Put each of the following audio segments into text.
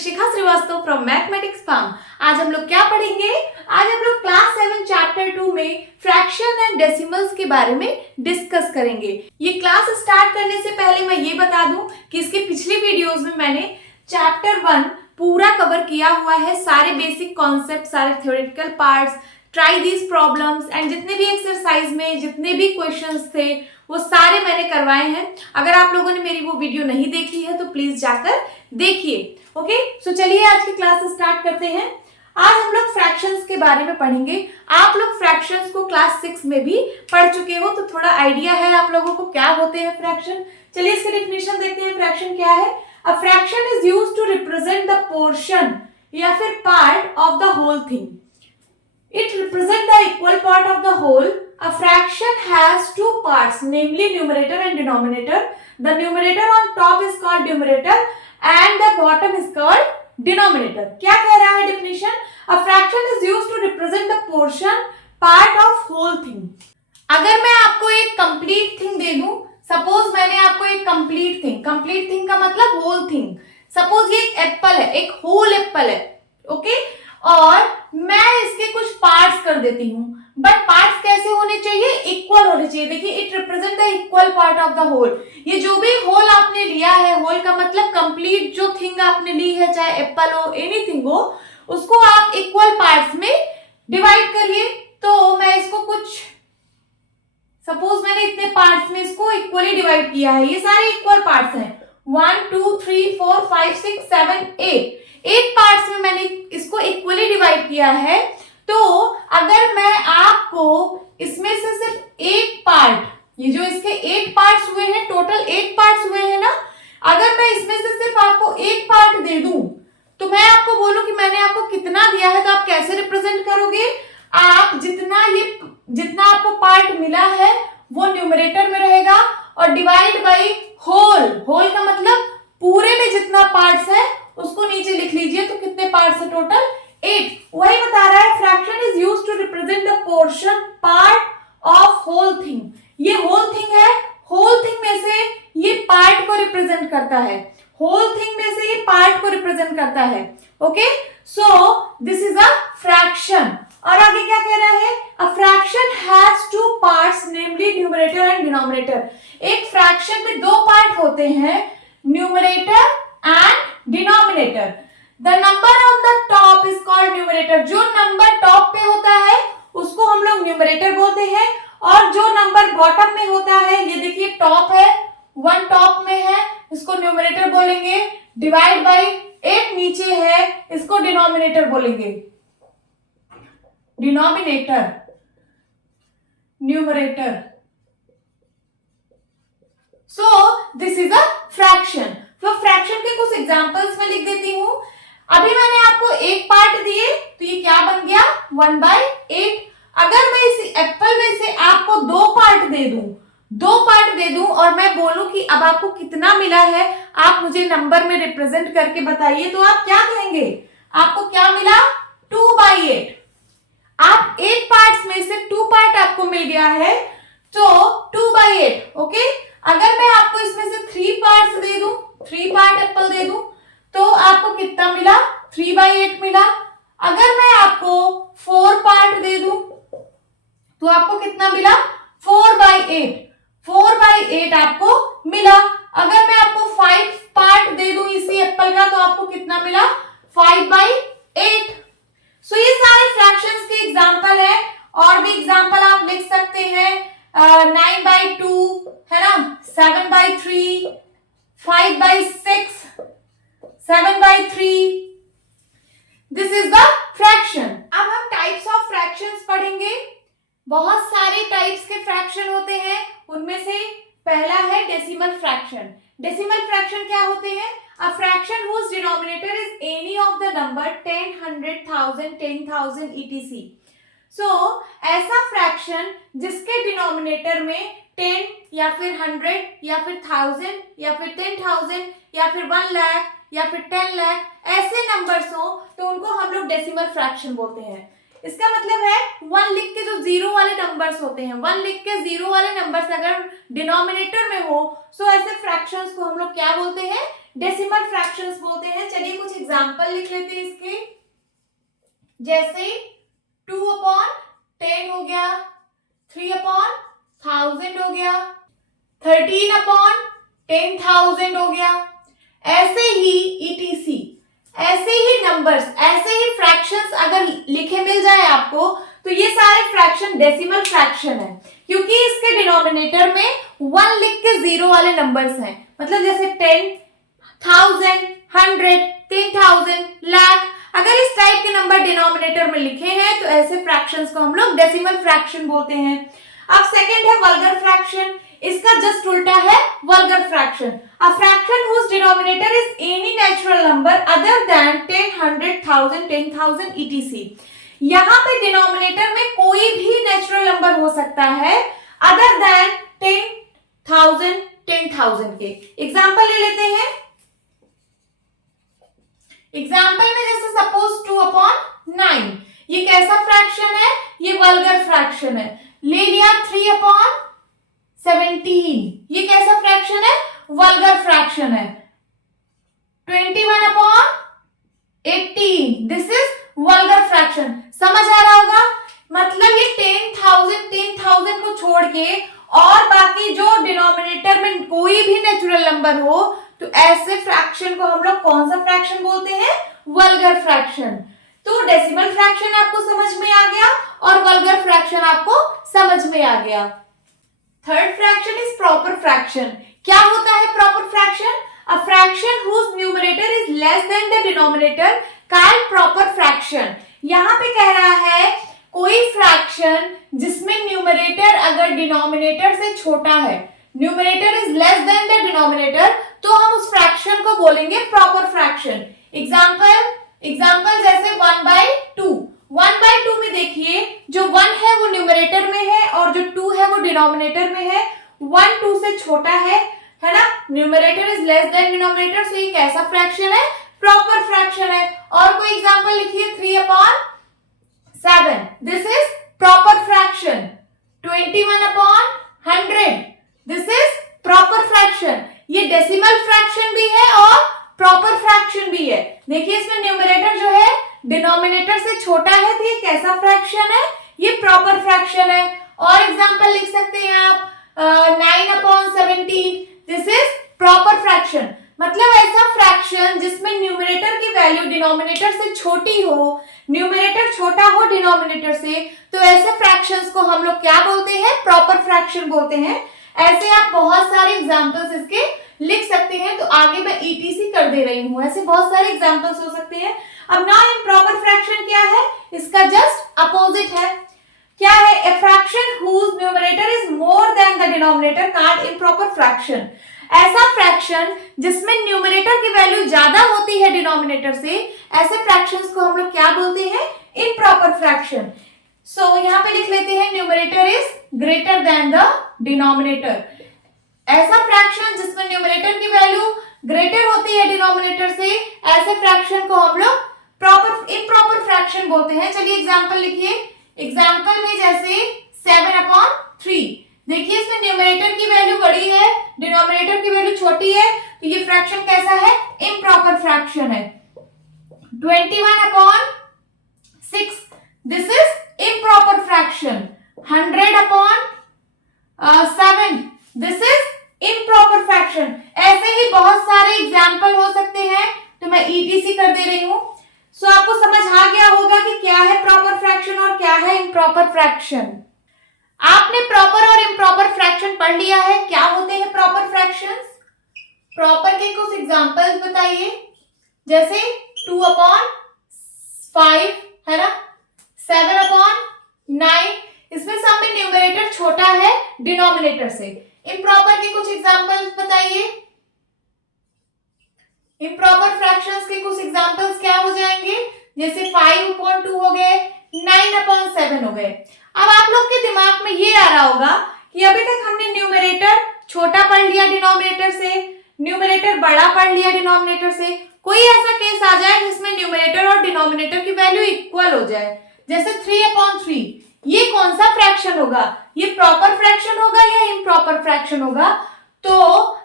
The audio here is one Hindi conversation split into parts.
Shikha Srivastava from mathematics farm. आज हम लोग क्या पढ़ेंगे? आज हम लोग क्लास 7 चैप्टर 2 में फ्रैक्शन एंड डेसिमल्स के बारे में डिस्कस करेंगे। ये क्लास स्टार्ट करने से पहले मैं ये बता दूं कि इसके पिछले वीडियोस में मैंने चैप्टर 1 पूरा कवर किया हुआ है, सारे बेसिक कॉन्सेप्ट, सारे theoretical parts, try these problems and जितने भी एक्सरसाइज में जितने भी क्वेश्चंस थे वो सारे मैंने करवाए हैं। अगर आप लोगों ने मेरी वो वीडियो नहीं देखी है तो प्लीज जाकर देखिए। ओके, सो चलिए आज की क्लास स्टार्ट करते हैं। आज हम लोग फ्रैक्शंस के बारे में पढ़ेंगे। आप लोग फ्रैक्शंस को क्लास 6 में भी पढ़ चुके हो तो थोड़ा आइडिया है आप लोगों को क्या होते हैं फ्रैक्शन। चलिए इसकी डेफिनेशन देखते हैं। फ्रैक्शन क्या है? A fraction is used to represent the portion या फिर part of the whole thing. It represents the equal part of the whole. A fraction has two parts, namely numerator and denominator. The numerator on top is called numerator and the bottom is called denominator. क्या कह रहा है definition? A fraction is used to represent the portion, part of whole thing. अगर मैं आपको एक complete thing दे दूं, suppose मैंने आपको एक complete thing का मतलब whole thing. Suppose ये एक एप्पल है, एक whole एप्पल है, ओके? और मैं इसके कुछ पार्ट्स कर देती हूँ, बट पार्ट्स कैसे होने चाहिए? इक्वल होने चाहिए। देखिए, it represent the equal part of the whole. ये जो भी होल आपने लिया है, होल का मतलब कंप्लीट जो थिंग आपने ली है, चाहे एप्पल हो, एनीथिंग हो, उसको आप इक्वल पार्ट्स में डिवाइड करिए। तो मैं इसको कुछ, सपोज मैंने इतने पार्ट्स में इसको इक्वली डिवाइड किया है, ये सारे इक्वल पार्ट्स हैं, 1 2 3 4 5 6 7 8 8 पार्ट्स में मैंने इसको इक्वली डिवाइड किया है। तो अगर मैं आपको इसमें से सिर्फ एक पार्ट, ये जो इसके 8 पार्ट्स हुए हैं, टोटल 8 पार्ट्स हुए हैं ना, अगर मैं इसमें से सिर्फ आपको एक पार्ट दे दूं तो मैं आपको बोलूं कि मैंने आपको कितना दिया है, तो आप कैसे रिप्रेजेंट करोगे? आप जितना आपको पार्ट मिला है वो न्यूमरेटर में रहेगा और डिवाइड बाई होल। होल का मतलब पूरे में जितना पार्ट्स है उसको नीचे लिख लीजिए। तो कितने पार्ट्स है टोटल? 8। वही बता रहा है fraction is used to represent the portion, part of whole thing. ये होल थिंग है, होल थिंग में से ये पार्ट को रिप्रेजेंट करता है, होल थिंग में से ये पार्ट को रिप्रेजेंट करता है। Okay, so this is a fraction. और आगे क्या कह रहा है? A fraction has two parts, namely numerator and denominator. एक फ्रैक्शन में दो पार्ट होते हैं, numerator and denominator. The number on the top is called numerator. जो नंबर टॉप पे होता है उसको हम लोग न्यूमरेटर बोलते हैं, और जो नंबर बॉटम में होता है, ये देखिए टॉप है, 1 टॉप में है, इसको न्यूमरेटर बोलेंगे। डिवाइड बाई 8 नीचे है, इसको डिनोमिनेटर बोलेंगे। Denominator, numerator. So this is a fraction. तो फ्रैक्शन के कुछ एग्जांपल्स मैं लिख देती हूं। अभी मैंने आपको एक पार्ट दिए तो ये क्या बन गया? 1/8। अगर मैं इस एप्पल में से आपको दो पार्ट दे दूं और मैं बोलूं कि अब आपको कितना मिला है, आप मुझे नंबर में रिप्रेजेंट करके बताइए, तो आप क्या कहेंगे? आपको क्या मिला? 2/8। आप 8 पार्ट्स में से 2 पार्ट आपको मिल गया है, तो 2/8। ओके, अगर मैं आपको इसमें से 3 पार्ट्स दे दूं, 3 पार्ट एप्पल दे दूं, तो आपको कितना मिला? 3/8 मिला। अगर मैं आपको 4 पार्ट दे दूं तो आपको कितना मिला? 4/8। 4/8 आपको मिला। अगर मैं आपको 5 पार्ट दे दूं इसी एप्पल का तो आपको कितना मिला? 5/8। सो ये सारे फ्रैक्शंस के एग्जांपल है। और भी एग्जांपल आप लिख सकते हैं, 9/2 है ना, 7/3, 5/6, 7/3। This is the fraction. अब हम टाइप्स ऑफ फ्रैक्शंस पढ़ेंगे। बहुत सारे टाइप्स के फ्रैक्शन होते हैं, उनमें से पहला है डेसिमल फ्रैक्शन। डेसिमल फ्रैक्शन क्या होते हैं? A fraction whose denominator is any of the number 10, 100, 1000, 10,000 etc. So ऐसा फ्रैक्शन जिसके डिनोमिनेटर में 10 या फिर 100 या फिर 1000 या फिर 10,000 या फिर 1 लाख या फिर 10 लाख ऐसे नंबर्स हो तो उनको हम लोग डेसिमल फ्रैक्शन बोलते हैं। इसका मतलब है 1 लिख के जो जीरो वाले नंबर्स होते हैं, 1 लिख के जीरो वाले नंबर्स अगर डिनोमिनेटर में हो, सो ऐसे फ्रैक्शंस को हम लोग क्या बोलते हैं? डेसिमल फ्रैक्शंस बोलते हैं। चलिए कुछ एग्जांपल लिख लेते हैं इसके, जैसे 2/10 हो गया, 3/1000 हो गया, 13/10,000 हो गया, ऐसे ही ETC, ऐसे ही नंबर्स, ऐसे ही फ्रैक्शंस अगर लिखे मिल जाए आपको तो ये सारे फ्रैक्शन डेसिमल फ्रैक्शन है, क्योंकि इसके डिनोमिनेटर में 1 लिख के 0 वाले नंबर्स हैं। मतलब जैसे 10, 1000, 100, 10,000, लाख, अगर इस टाइप के नंबर डिनोमिनेटर में लिखे हैं तो ऐसे फ्रैक्शंस को हम लोग डेसिमल फ्रैक्शन बोलते हैं। अब सेकंड है वल्गर फ्रैक्शन, इसका जस्ट उल्टा है vulgar fraction. A fraction whose denominator is any natural number other than 10, 100, 1000, 10,000 etc. यहाँ पे डिनोमिनेटर में कोई भी नेचुरल नंबर हो सकता है अदर देन 10,000, 10,000 के। एग्जाम्पल ले लेते हैं। एग्जाम्पल में जैसे सपोज 2/9, ये कैसा फ्रैक्शन है? ये वल्गर फ्रैक्शन है। ले लिया 3/17, ये कैसा फ्रैक्शन है? वल्गर फ्रैक्शन है। 21/18, दिस इज वल्गर फ्रैक्शन। समझ आ रहा होगा? मतलब ये 10,000, 10,000 को छोड़ के और बाकी जो डिनोमिनेटर में कोई भी नेचुरल नंबर हो तो ऐसे फ्रैक्शन को हम लोग कौन सा फ्रैक्शन बोलते हैं? Vulgar fraction. तो डेसिमल फ्रैक्शन आपको समझ में आ गया और वल्गर फ्रैक्शन आपको समझ में आ गया। Third fraction is proper fraction. क्या होता है proper fraction? A fraction whose numerator is less than the denominator called proper fraction। यहाँ पे कह रहा है कोई फ्रैक्शन जिसमें न्यूमरेटर अगर डिनोमिनेटर से छोटा है, numerator is less then the denominator, तो हम उस फ्रैक्शन को बोलेंगे प्रॉपर फ्रैक्शन। एग्जाम्पल जैसे 1/2। 1/2 में देखिए जो 1 है वो न्यूमरेटर में है और जो 2 है वो डिनोमिनेटर में है। 1 2 से छोटा है ना? Numerator is less than denominator, so ये कैसा फ्रैक्शन है? प्रॉपर फ्रैक्शन है। और कोई एग्जांपल लिखिए 3/7, this is proper fraction. 21/100, this is proper fraction. ये डेसिमल फ्रैक्शन भी है और प्रॉपर फ्रैक्शन भी है। देखिए इसमें न्यूमरेटर जो है डिनोमिनेटर से छोटा है तो ये कैसा फ्रैक्शन है? ये प्रॉपर फ्रैक्शन है। और एग्जांपल लिख सकते हैं आप 9/17, दिस इज प्रॉपर फ्रैक्शन। मतलब ऐसा फ्रैक्शन जिसमें न्यूमरेटर की वैल्यू डिनोमिनेटर से छोटी हो, न्यूमरेटर छोटा हो डिनोमिनेटर से, तो ऐसे फ्रैक्शंस को हम लोग क्या बोलते हैं? प्रॉपर फ्रैक्शन बोलते हैं। ऐसे आप बहुत सारे एग्जांपल्स इसके लिख सकते हैं। तो आगे मैं ETC कर दे रही हूं, ऐसे बहुत सारे एग्जांपल्स हो सकते हैं। अब ना इम्प्रॉपर फ्रैक्शन क्या है? इसका जस्ट अपोजिट है। क्या है? A fraction whose numerator is more than the denominator called improper fraction। ऐसा फ्रैक्शन जिसमें न्यूमरेटर की वैल्यू ज्यादा होती है डिनोमिनेटर से, ऐसे फ्रैक्शंस को हम लोग क्या बोलते हैं? Improper fraction. सो यहाँ पे लिख लेते हैं numerator is greater then the denominator. ऐसा फ्रैक्शन जिसमें न्यूमरेटर की वैल्यू ग्रेटर होती है डिनोमिनेटर से, ऐसे फ्रैक्शन को हम लोग इम्प्रॉपर फ्रैक्शन बोलते हैं। चलिए एग्जांपल लिखिए। एग्जांपल में जैसे 7/3, देखिए इसमें न्यूमरेटर की वैल्यू बड़ी है, डिनोमिनेटर की वैल्यू छोटी है, तो ये फ्रैक्शन कैसा है? इम्प्रॉपर फ्रैक्शन है। 21/6, this is improper fraction. 100/7, this is improper fraction. ऐसे ही बहुत सारे एग्जाम्पल हो सकते हैं, तो मैं ETC कर दे रही हूं। सो आपको समझ आ गया होगा कि क्या है प्रॉपर फ्रैक्शन और क्या है इम्प्रॉपर फ्रैक्शन। आपने प्रॉपर और इम्प्रॉपर फ्रैक्शन पढ़ लिया है। क्या होते हैं प्रॉपर फ्रैक्शंस? प्रॉपर के कुछ एग्जांपल्स बताइए। जैसे 2/5 है ना, 7/9, इसमें सब में न्यूमरेटर छोटा है डिनोमिनेटर से। इम्प्रॉपर के कुछ एग्जांपल्स बताइए। इम्प्रॉपर फ्रैक्शंस के कुछ एग्जांपल्स क्या हो जाएंगे? जैसे 5/2 हो गए, 9/7 हो गए। अब आप लोग के दिमाग में ये आ रहा होगा कि अभी तक हमने न्यूमरेटर छोटा पढ़ लिया डिनोमिनेटर से, न्यूमरेटर बड़ा पढ़ लिया डिनोमिनेटर से। कोई ऐसा केस आ जाए जिसमें न्यूमरेटर और डिनोमिनेटर की वैल्यू इक्वल हो जाए, जैसे 3/3, ये कौन सा फ्रैक्शन होगा? ये प्रॉपर फ्रैक्शन होगा या इम्प्रॉपर फ्रैक्शन होगा? तो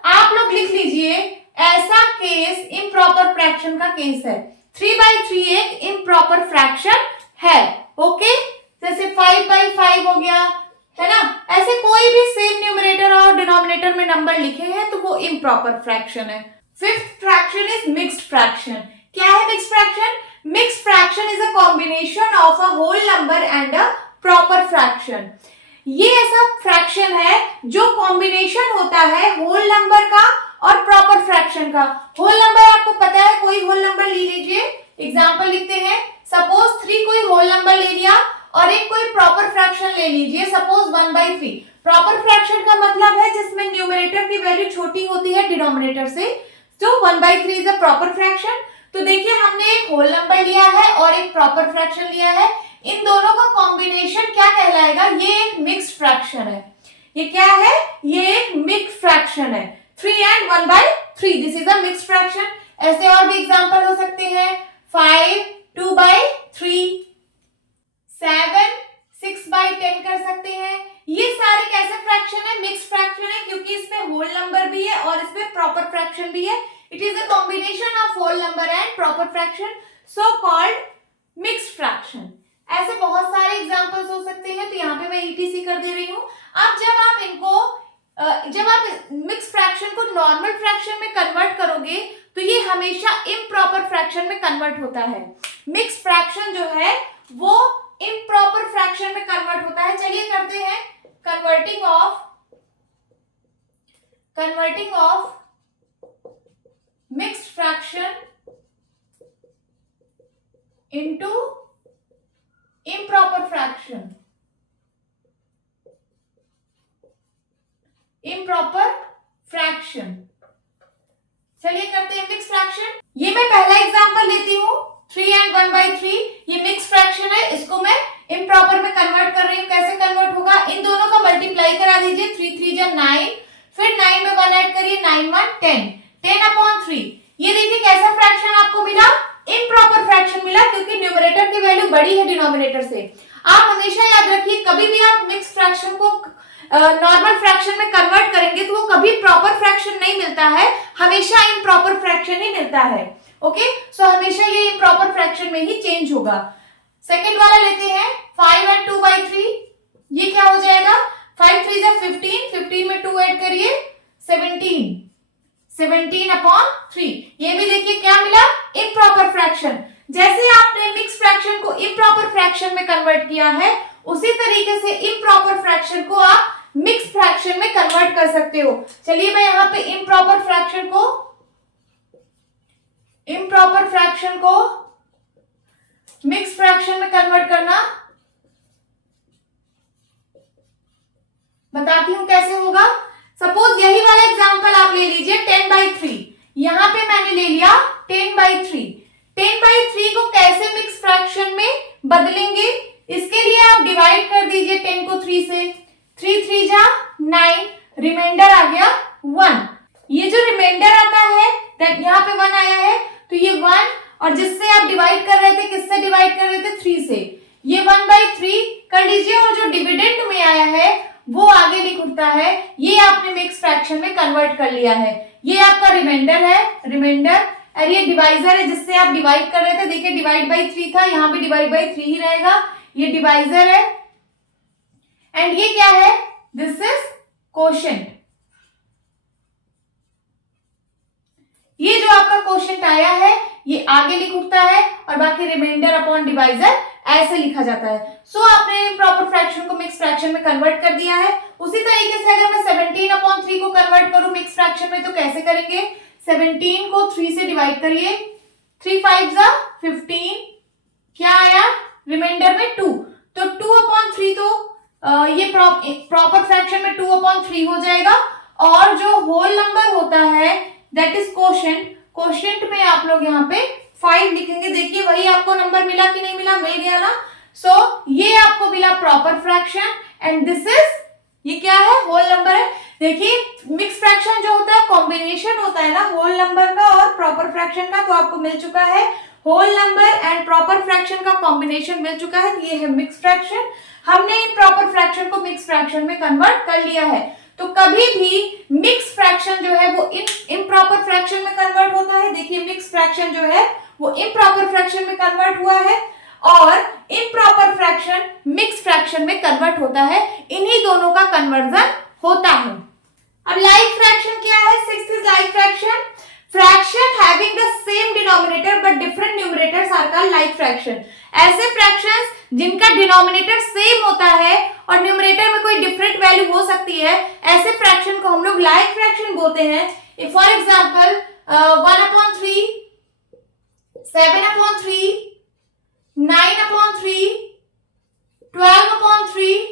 आप लोग लिख लीजिए ऐसा केस इम्प्रॉपर फ्रैक्शन का केस है। 3/3 एक इम्प्रॉपर फ्रैक्शन है। ओके, जैसे 5/5 हो गया, है ना। ऐसे कोई भी सेम न्यूमरेटर और डिनोमिनेटर में नंबर लिखे हैं तो वो इम्प्रॉपर फ्रैक्शन है। Fifth fraction is mixed fraction. क्या है mixed fraction? Mixed fraction is a combination of a whole number and a proper fraction. ये ऐसा फ्रैक्शन है जो कॉम्बिनेशन होता है होल नंबर का और प्रॉपर फ्रैक्शन का। होल नंबर आपको पता है, कोई होल नंबर ले लीजिए, एग्जांपल लिखते हैं। सपोज 3 कोई होल नंबर ले लिया और एक कोई प्रॉपर फ्रैक्शन ले लीजिए, सपोज 1/3। प्रॉपर फ्रैक्शन का मतलब है जिसमें न्यूमरेटर की वैल्यू छोटी होती है डिनोमिनेटर से, तो 1/3 इज अ प्रॉपर फ्रैक्शन। तो देखिए हमने एक होल नंबर लिया है और एक प्रॉपर फ्रैक्शन लिया है, इन दोनों का कॉम्बिनेशन क्या कहलाएगा? ये एक मिक्स्ड फ्रैक्शन है। ये क्या है? ये एक मिक्स्ड फ्रैक्शन है। 3 and 1/3, this is a mixed fraction. ऐसे और भी एग्जांपल हो सकते हैं, 5 2/3, 7 6/10 कर सकते हैं। ये सारे कैसे फ्रैक्शन है? मिक्स्ड फ्रैक्शन है, क्योंकि इसमें होल नंबर भी है और इसमें प्रॉपर फ्रैक्शन भी है। It is a combination of whole number and proper fraction, so called mixed fraction. ऐसे बहुत सारे एग्जांपल्स हो सकते हैं, तो यहाँ पे मैं ईटीसी कर दे रही हूँ। अब जब आप मिक्स्ड फ्रैक्शन को नॉर्मल फ्रैक्शन में कन्वर्ट करोगे तो ये हमेशा इम्प्रॉपर फ्रैक्शन में कन्वर्ट होता है। मिक्स्ड फ्रैक्शन जो है वो इम्प्रॉपर फ्रैक्शन में कन्वर्ट होता है। चलिए करते हैं converting of mixed fraction into improper fraction. चलिए करते हैं मिक्स्ड फ्रैक्शन। ये मैं पहला एग्जांपल लेती हूँ, 3 and 1/3। ये मिक्स्ड फ्रैक्शन है, इसको मैं इम्प्रॉपर में कन्वर्ट कर रही हूँ। कैसे कन्वर्ट होगा? इन दोनों का मल्टीप्लाई करा दीजिए, 3 3 जा 9, फिर 9 में 1 ऐड करिए, 9 1 10, 10/3। ये देखिए कैसा फ्रैक्शन आपको मिला? इम्प्रॉपर फ्रैक्शन मिला, क्योंकि न्यूमरेटर की वैल्यू बड़ी है डिनोमिनेटर से। आप हमेशा याद रखिए, कभी भी आप मिक्स्ड फ्रैक्शन को नॉर्मल फ्रैक्शन में कन्वर्ट करेंगे तो वो कभी प्रॉपर फ्रैक्शन नहीं मिलता है, हमेशा इम्प्रॉपर फ्रैक्शन ही मिलता है। ओके, सो हमेशा ये इम्प्रॉपर फ्रैक्शन में ही चेंज होगा। सेकंड वाला लेते हैं, 5 and 2/3। ये क्या हो जाएगा? 5 3 जा 15, 15 में 2 ऐड करिए, 17, 17/3। ये भी देखिए क्या मिला? Improper fraction. जैसे आपने मिक्स्ड फ्रैक्शन को इम्प्रॉपर फ्रैक्शन में कन्वर्ट किया है, उसी तरीके से इम्प्रॉपर फ्रैक्शन को आप मिक्स्ड फ्रैक्शन में कन्वर्ट कर सकते हो। चलिए मैं यहां पे इम्प्रॉपर फ्रैक्शन को मिक्स्ड फ्रैक्शन में कन्वर्ट करना बताती हूं कैसे होगा। सपोज यही वाला एग्जांपल आप ले लीजिए, 10/3। यहां पे मैंने ले लिया 10/3। 10/3 को कैसे मिक्स्ड फ्रैक्शन में बदलेंगे? इसके लिए आप डिवाइड कर दीजिए 10 को 3 से, 3 3 जा 9, रिमाइंडर आ गया 1। ये जो रिमाइंडर आता है, दैट यहाँ पे 1 आया है, तो ये 1, और जिससे आप डिवाइड कर रहे थे, किससे डिवाइड कर रहे थे? 3 से। ये 1/3 कर लीजिए, और जो डिविडेंड में आया है वो आगे लिख उठता है। ये आपने मिक्स्ड फ्रैक्शन में कन्वर्ट कर लिया है। ये आपका रिमाइंडर है, रिमाइंडर, और ये डिवाइजर है जिससे आप डिवाइड कर रहे थे। देखिए डिवाइड बाई 3 था, यहाँ पे डिवाइड बाई 3 ही रहेगा। ये डिवाइजर है, एंड ये क्या है? This is quotient. ये जो आपका कोशेंट आया है ये आगे लिख उठता है, और बाकी रिमाइंडर अपॉन डिवाइजर ऐसे लिखा जाता है। सो आपने प्रॉपर फ्रैक्शन को मिक्स फ्रैक्शन में कन्वर्ट कर दिया है। उसी तरीके से अगर मैं 17/3 को कन्वर्ट करूं मिक्स फ्रैक्शन में, तो कैसे करेंगे? 17 को 3 से डिवाइड करिए, 3 5 जा 15, क्या आया? रिमाइंडर में 2, तो 2/3, तो ये प्रॉपर फ्रैक्शन में 2/3 हो जाएगा। और जो होल नंबर होता है दैट इज कोशेंट, कोशेंट में आप लोग यहाँ पे 5 लिखेंगे। देखिए वही आपको नंबर मिला कि नहीं मिला? मिल गया ना। सो ये आपको मिला proper fraction, and this is, ये क्या है? होल नंबर है। देखिए मिक्स फ्रैक्शन जो होता है कॉम्बिनेशन होता है ना होल नंबर का और प्रॉपर फ्रैक्शन का, तो आपको मिल चुका है whole number and proper fraction का कॉम्बिनेशन मिल चुका है। ये है मिक्स फ्रैक्शन। हमने प्रॉपर फ्रैक्शन को मिक्स फ्रैक्शन में कन्वर्ट कर लिया है। तो कभी भी मिक्स फ्रैक्शन जो है वो इम्प्रॉपर फ्रैक्शन में कन्वर्ट होता है। देखिए मिक्स फ्रैक्शन जो है वो इम्प्रॉपर फ्रैक्शन में कन्वर्ट हुआ है और इम्प्रॉपर फ्रैक्शन मिक्स फ्रैक्शन में कन्वर्ट होता है। इन्हीं दोनों का कन्वर्जन होता है। अब लाइक फ्रैक्शन क्या है? Sixth is like fraction. Fraction having the same denominator but different numerators are called like fraction. ऐसे फ्रैक्शंस जिनका डिनोमिनेटर सेम होता है और न्यूमरेटर में कोई डिफरेंट वैल्यू हो सकती है, ऐसे फ्रैक्शन को हम लोग लाइक फ्रैक्शन बोलते हैं। फॉर एग्जांपल 1/3, 7/3, 9/3, 12/3,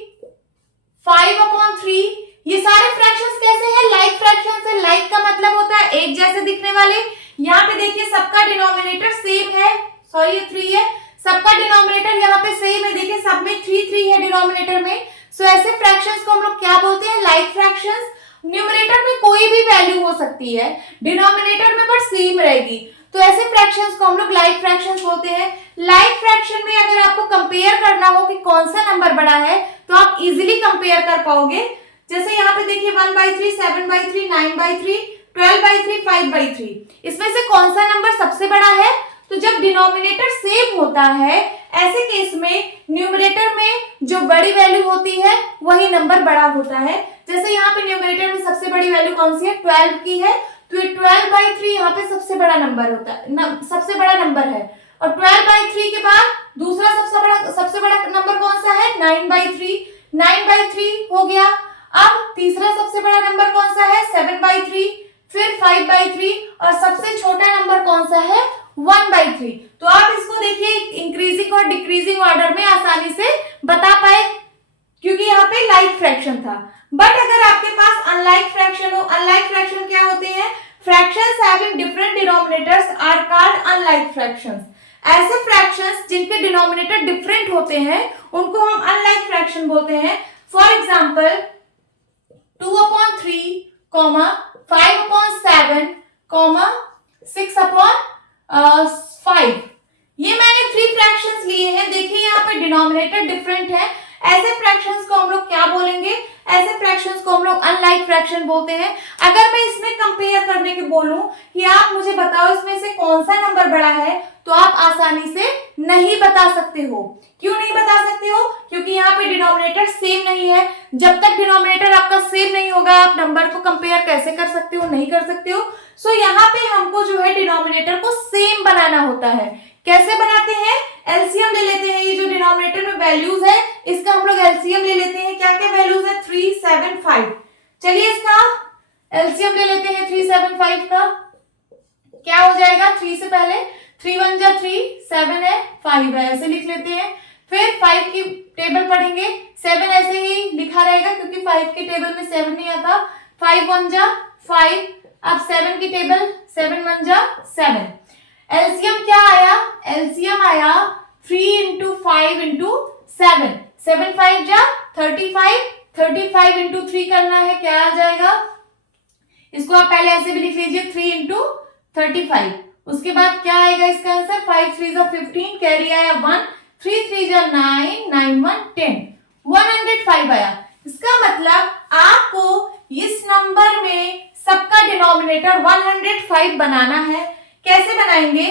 5/3, ये सारे फ्रैक्शंस कैसे हैं? लाइक फ्रैक्शंस है। लाइक का मतलब होता है एक जैसे दिखने वाले। यहाँ पे देखिए सबका डिनोमिनेटर सेम है, सॉरी ये 3 है, सबका डिनोमिनेटर यहाँ पे सेम है। देखिए सब में 3 है डिनोमिनेटर में। सो ऐसे फ्रैक्शंस को हम लोग क्या बोलते हैं? Like fractions. न्यूमरेटर में कोई भी वैल्यू हो सकती है, डिनोमिनेटर में बट सेम रहेगी, तो ऐसे फ्रैक्शंस को हम लोग लाइक फ्रैक्शंस बोलते हैं। लाइक फ्रैक्शन में अगर आपको कंपेयर करना हो कि कौन सा नंबर बड़ा है तो आप इजीली कंपेयर कर पाओगे। जैसे यहाँ पे देखिए 1/3, 7/3, 9/3, 12/3, 5/3, इसमें से कौन सा नंबर सबसे बड़ा है? तो जब डिनोमिनेटर सेम होता है ऐसे केस में न्यूमरेटर में जो बड़ी वैल्यू होती है वही नंबर बड़ा होता है। जैसे यहाँ पे न्यूमरेटर में सबसे बड़ी वैल्यू कौन सी है? 12 की है, तो 12/3 यहाँ पे सबसे बड़ा नंबर होता है, सबसे बड़ा नंबर है। और 12/3 के बाद दूसरा सबसे बड़ा नंबर कौन सा है? 9/3, 9/3 हो गया। अब तीसरा सबसे बड़ा नंबर कौन सा है? 7/3, फिर 5/3 और सबसे छोटा नंबर कौन सा है? 1/3। तो आप इसको देखिए इंक्रीजिंग और डिक्रीजिंग ऑर्डर में आसानी से बता पाए क्योंकि यहाँ पे लाइक फ्रैक्शन था। बट अगर आपके पास अनलाइक फ्रैक्शन हो, अनलाइक फ्रैक्शन क्या होते हैं? Fractions having different denominators are called unlike fractions. ऐसे फ्रैक्शंस जिनके डिनोमिनेटर डिफरेंट होते हैं उनको हम अनलाइक फ्रैक्शन बोलते हैं। फॉर एग्जांपल 2/3, 5/7, 6/5, ये मैंने 3 फ्रैक्शंस लिए हैं। देखिए यहाँ पे डिनोमिनेटर डिफरेंट है। ऐसे फ्रैक्शंस को हम लोग क्या बोलेंगे? ऐसे फ्रैक्शंस को हम लोग अनलाइक फ्रैक्शन बोलते हैं। अगर मैं इसमें कंपेयर करने के बोलूं कि आप मुझे बताओ इसमें से कौन सा नंबर बड़ा है, तो आप आसानी से नहीं बता सकते हो। क्यों नहीं बता सकते हो? क्योंकि यहाँ पे डिनोमिनेटर सेम नहीं है। जब तक डिनोमिनेटर आपका सेम नहीं होगा आप नंबर को कंपेयर कैसे कर सकते हो? नहीं कर सकते हो। सो यहाँ पे हमको जो है डिनोमिनेटर को सेम बनाना होता है। कैसे बनाते हैं? एलसीएम ले लेते हैं। ये जो डिनोमिनेटर में वैल्यूज है इसका हम लोग एलसीएम ले लेते हैं। क्या क्या वैल्यूज है? 3, 7, 5। चलिए इसका एलसीएम ले लेते हैं 3, 7, 5 का। क्या हो जाएगा? 3 से पहले 3 1 जा 3, 7 है, 5 है, ऐसे लिख लेते हैं। फिर 5 की टेबल पढ़ेंगे, 7 ऐसे ही लिखा रहेगा क्योंकि 5 के टेबल में 7 नहीं आता। 5 1 जा 5, अब 7 की टेबल 7 1 जा 7। एलसीएम क्या आया? एलसीएम आया 3 into 5 into 7, 7 5 जा 35, 35 into 3 करना है, क्या आ जाएगा? इसको आप पहले ऐसे भी लिख लीजिए 3 into 35। उसके बाद क्या आएगा इसका आंसर? 5 3 जा 15, कैरी आया 1, 3 3 जा 9, 9 1 10, 105 आया। इसका मतलब आपको इस नंबर में सबका डिनोमिनेटर 105 बनाना है। कैसे बनाएंगे?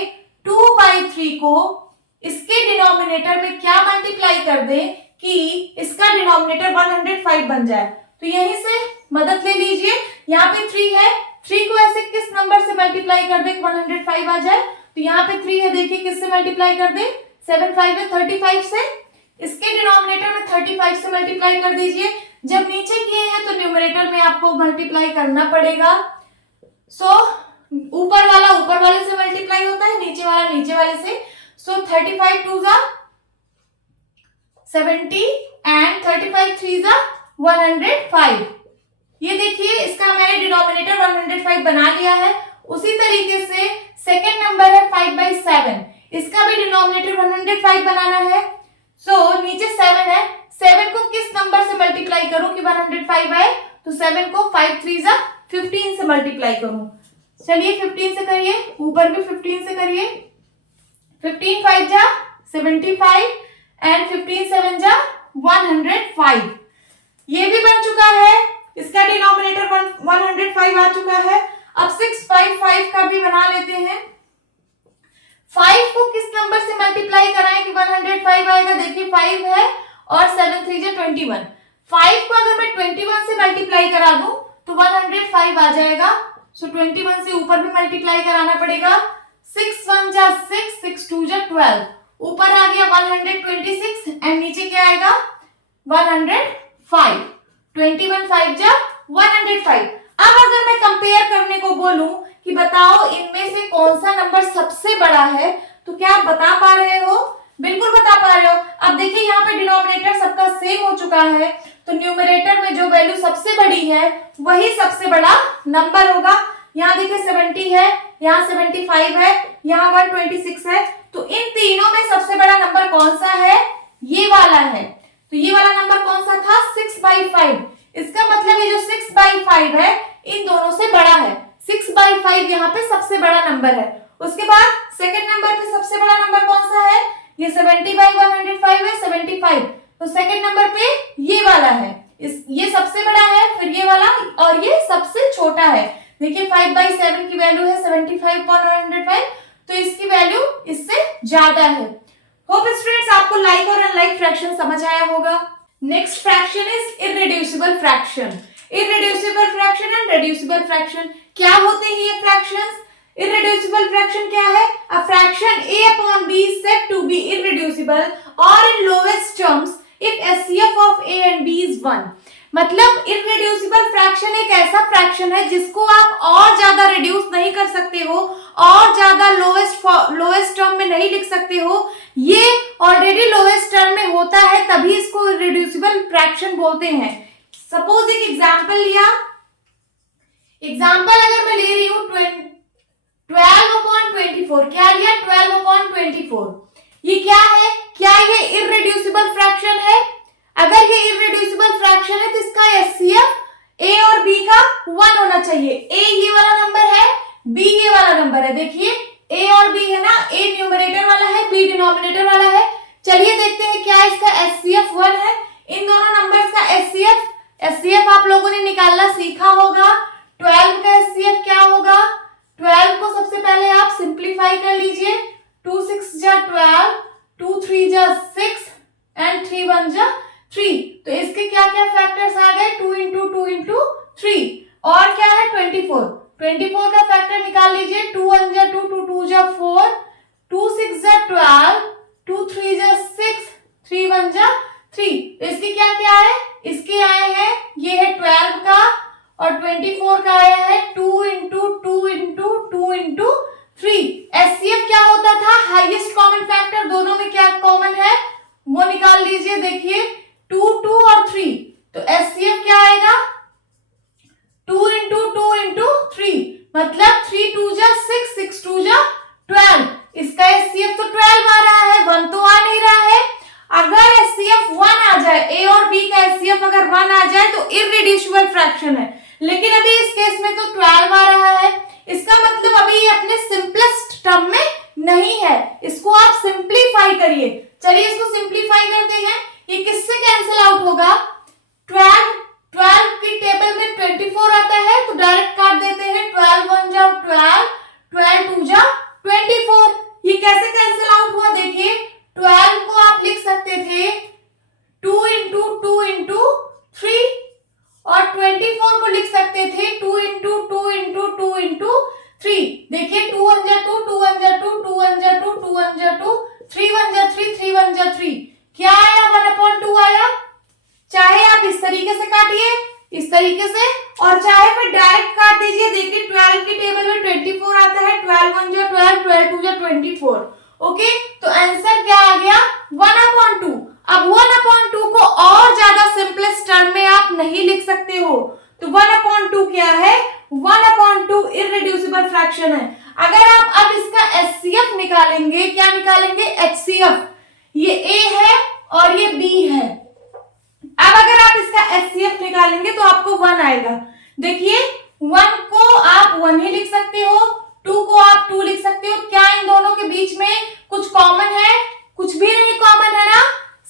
2/3 को इसके डिनोमिनेटर में क्या मल्टीप्लाई कर दे कि इसका डिनोमिनेटर 105 बन जाए। तो यहीं से मदद ले लीजिए। यहाँ पे 3 है, 3 को ऐसे किस नंबर से मल्टीप्लाई कर दे 105 आ जाए? तो यहाँ पे 3 है, देखिए किससे मल्टीप्लाई कर दे? 7 5 है, 35 से। इसके डिनोमिनेटर में 35 से मल्टीप्लाई कर दीजिए। जब नीचे किए हैं तो न्यूमरेटर में आपको मल्टीप्लाई करना पड़ेगा। ऊपर वाला ऊपर वाले से मल्टीप्लाई होता है, नीचे वाला नीचे वाले से। 35 2 जा 70 एंड 35 3 जा 105। ये देखिए इसका मैंने डिनोमिनेटर 105 बना लिया है। उसी तरीके से सेकेंड नंबर है 5/7, इसका भी डिनोमिनेटर 105 बनाना है। नीचे 7 है, 7 को किस नंबर से मल्टीप्लाई करूं कि 105 आए? तो 7 को 5 3 जा 15 से मल्टीप्लाई करूं। चलिए 15 से करिए, ऊपर भी 15 से करिए। 15 5 जा 75 एंड 15 7 जा 105। ये भी बन चुका है। इसका डिनोमिनेटर 105 आ चुका है। अब 655 का भी बना लेते हैं। 5 को किस नंबर से मल्टीप्लाई कराएं कि 105 आएगा? देखिए 5 है और 7 3 जा 21। 5 को अगर मैं 21 से मल्टीप्लाई करा दूं तो 105 आ जाएगा। सो 21 से ऊपर भी मल्टीप्लाई कराना पड़ेगा। 6 1 जा 6, 6 2 जा 12, ऊपर आ गया 126 एंड नीचे क्या आएगा? 105। 21 5 जा 105। अब अगर मैं कंपेयर करने को बोलूं कि बताओ इनमें से कौन सा नंबर सबसे बड़ा है, तो क्या आप बता पा रहे हो? बिल्कुल बता पा रहे हो। अब देखिए यहाँ पे डिनोमिनेटर सबका सेम हो चुका है, तो न्यूमरेटर में जो वैल्यू सबसे बड़ी है वही सबसे बड़ा नंबर होगा। यहाँ देखिए 70 है, यहाँ 75 है, यहाँ 126 है, तो इन तीनों में सबसे बड़ा नंबर कौन सा है? ये वाला है। तो ये वाला नंबर कौन सा था? 6/5। इसका मतलब ये जो 6/5 है इन दोनों से बड़ा है। 6/5 यहाँ पे सबसे बड़ा नंबर है। उसके बाद सेकंड नंबर पे सबसे बड़ा नंबर कौन सा है? ये 70/105 है, 75। तो सेकंड नंबर पे ये वाला है, ये सबसे बड़ा है, फिर ये वाला और ये सबसे छोटा है। देखिए 5/7 की वैल्यू है 75/105, तो इसकी वैल्यू इससे ज्यादा है। होप स्टूडेंट्स आपको लाइक और अनलाइक फ्रैक्शन समझ आया होगा। Next fraction is irreducible fraction. Irreducible fraction and reducible fraction, क्या होते हैं ये फ्रैक्शंस? Irreducible fraction क्या है? A fraction a upon b is said to be irreducible or in lowest terms if SCF of a and b is 1। मतलब irreducible fraction एक ऐसा फ्रैक्शन है जिसको आप और ज्यादा रिड्यूस नहीं कर सकते हो, और ज्यादा लोएस्ट टर्म में नहीं लिख सकते हो। ये ऑलरेडी लोएस्ट टर्म में होता है, तभी इसको irreducible फ्रैक्शन बोलते हैं। सपोज एक एग्जाम्पल लिया, एग्जाम्पल अगर मैं ले रही हूँ 12/24, क्या लिया? 12/24। ये क्या है? क्या ये इररिड्यूसिबल फ्रैक्शन है? अगर ये इररिड्यूसिबल फ्रैक्शन है तो इसका एचसीएफ ए और बी का 1 होना चाहिए। ए ये वाला नंबर है, बी ये वाला नंबर है। देखिए ए और बी है ना, ए न्यूमरेटर वाला है, बी डिनोमिनेटर वाला है। चलिए देखते हैं क्या इसका एचसीएफ 1 है। इन दोनों नंबर्स का एचसीएफ आप लोगों ने निकालना सीखा होगा। 12 का एचसीएफ क्या होगा? 12 को सबसे पहले आप सिंप्लीफाई कर लीजिए। 2 6 जा 12, 2 3 जा 6 एंड 3 1 जा 3। तो इसके क्या क्या फैक्टर्स आ गए? 2 into 2 into 3। और क्या है? 24। 24 का फैक्टर निकाल लीजिए। 2 1 जा 2, 2 2 जा 4, 2 6 जा 12, 2 3 जा 6, 3 1 जा 3। तो इसके क्या क्या है? इसके आए हैं, ये है 12 का, और 24 का आया है 2 into 2 into 2 into 3। एचसीएफ क्या होता था? हाईएस्ट कॉमन फैक्टर, दोनों में क्या कॉमन है वो निकाल लीजिए। देखिए 2 2 और 3, तो एचसीएफ क्या आएगा? 2 into 2 into 3, मतलब 3 2 जा 6, 6 2 जा 12। इसका एचसीएफ तो 12 आ रहा है, 1 तो आ नहीं रहा है। अगर एचसीएफ 1 आ जाए, ए और बी का एचसीएफ अगर 1 आ जाए तो इररिड्यूसिबल फ्रैक्शन है, लेकिन अभी इस केस में तो 12 आ रहा है। इसका मतलब अभी ये अपने सिंपलेस्ट टर्म में नहीं है, इसको आप सिंप्लीफाई करिए। चलिए इसको सिंप्लीफाई करते हैं। ये किससे कैंसिल आउट होगा? 12 की टेबल में 24 आता है, तो डायरेक्ट काट देते हैं। 12 1 जा 12, 12 2 जा 24। ये कैसे कैंसिल आउट हुआ? देखिए 12 को आप लिख सकते थे 2 into 2 into 3, और 24 को लिख सकते थे 2 into 2 into 2 into 3। देखिए 2 1 जा 2, 2 1 जा 2, 2 1 जा 2, 2 1 जा 2, 3 1 जा 3, 3 1 जा 3। क्या आया? 1/2 आया। चाहे आप इस तरीके से काटिए, इस तरीके से, और चाहे फिर डायरेक्ट काट दीजिए। देखिए 12 की टेबल में 24 आता है, 12 1 जा 12, 12 2 जा 24। ओके, तो आंसर क्या आ गया? 1/2। अब 1/2 को और ज्यादा सिंपलेस्ट टर्म में आप नहीं लिख सकते हो, तो 1/2 क्या है? 1/2 इररिड्यूसिबल फ्रैक्शन है। अगर आप अब इसका एचसीएफ निकालेंगे, क्या निकालेंगे? एचसीएफ। ये ए है और ये बी है। अब अगर आप इसका एचसीएफ निकालेंगे तो आपको 1 आएगा। देखिए 1 को आप 1 ही लिख सकते हो, 2 को आप 2 लिख सकते हो। क्या इन दोनों के बीच में कुछ कॉमन है? कुछ भी नहीं कॉमन है ना,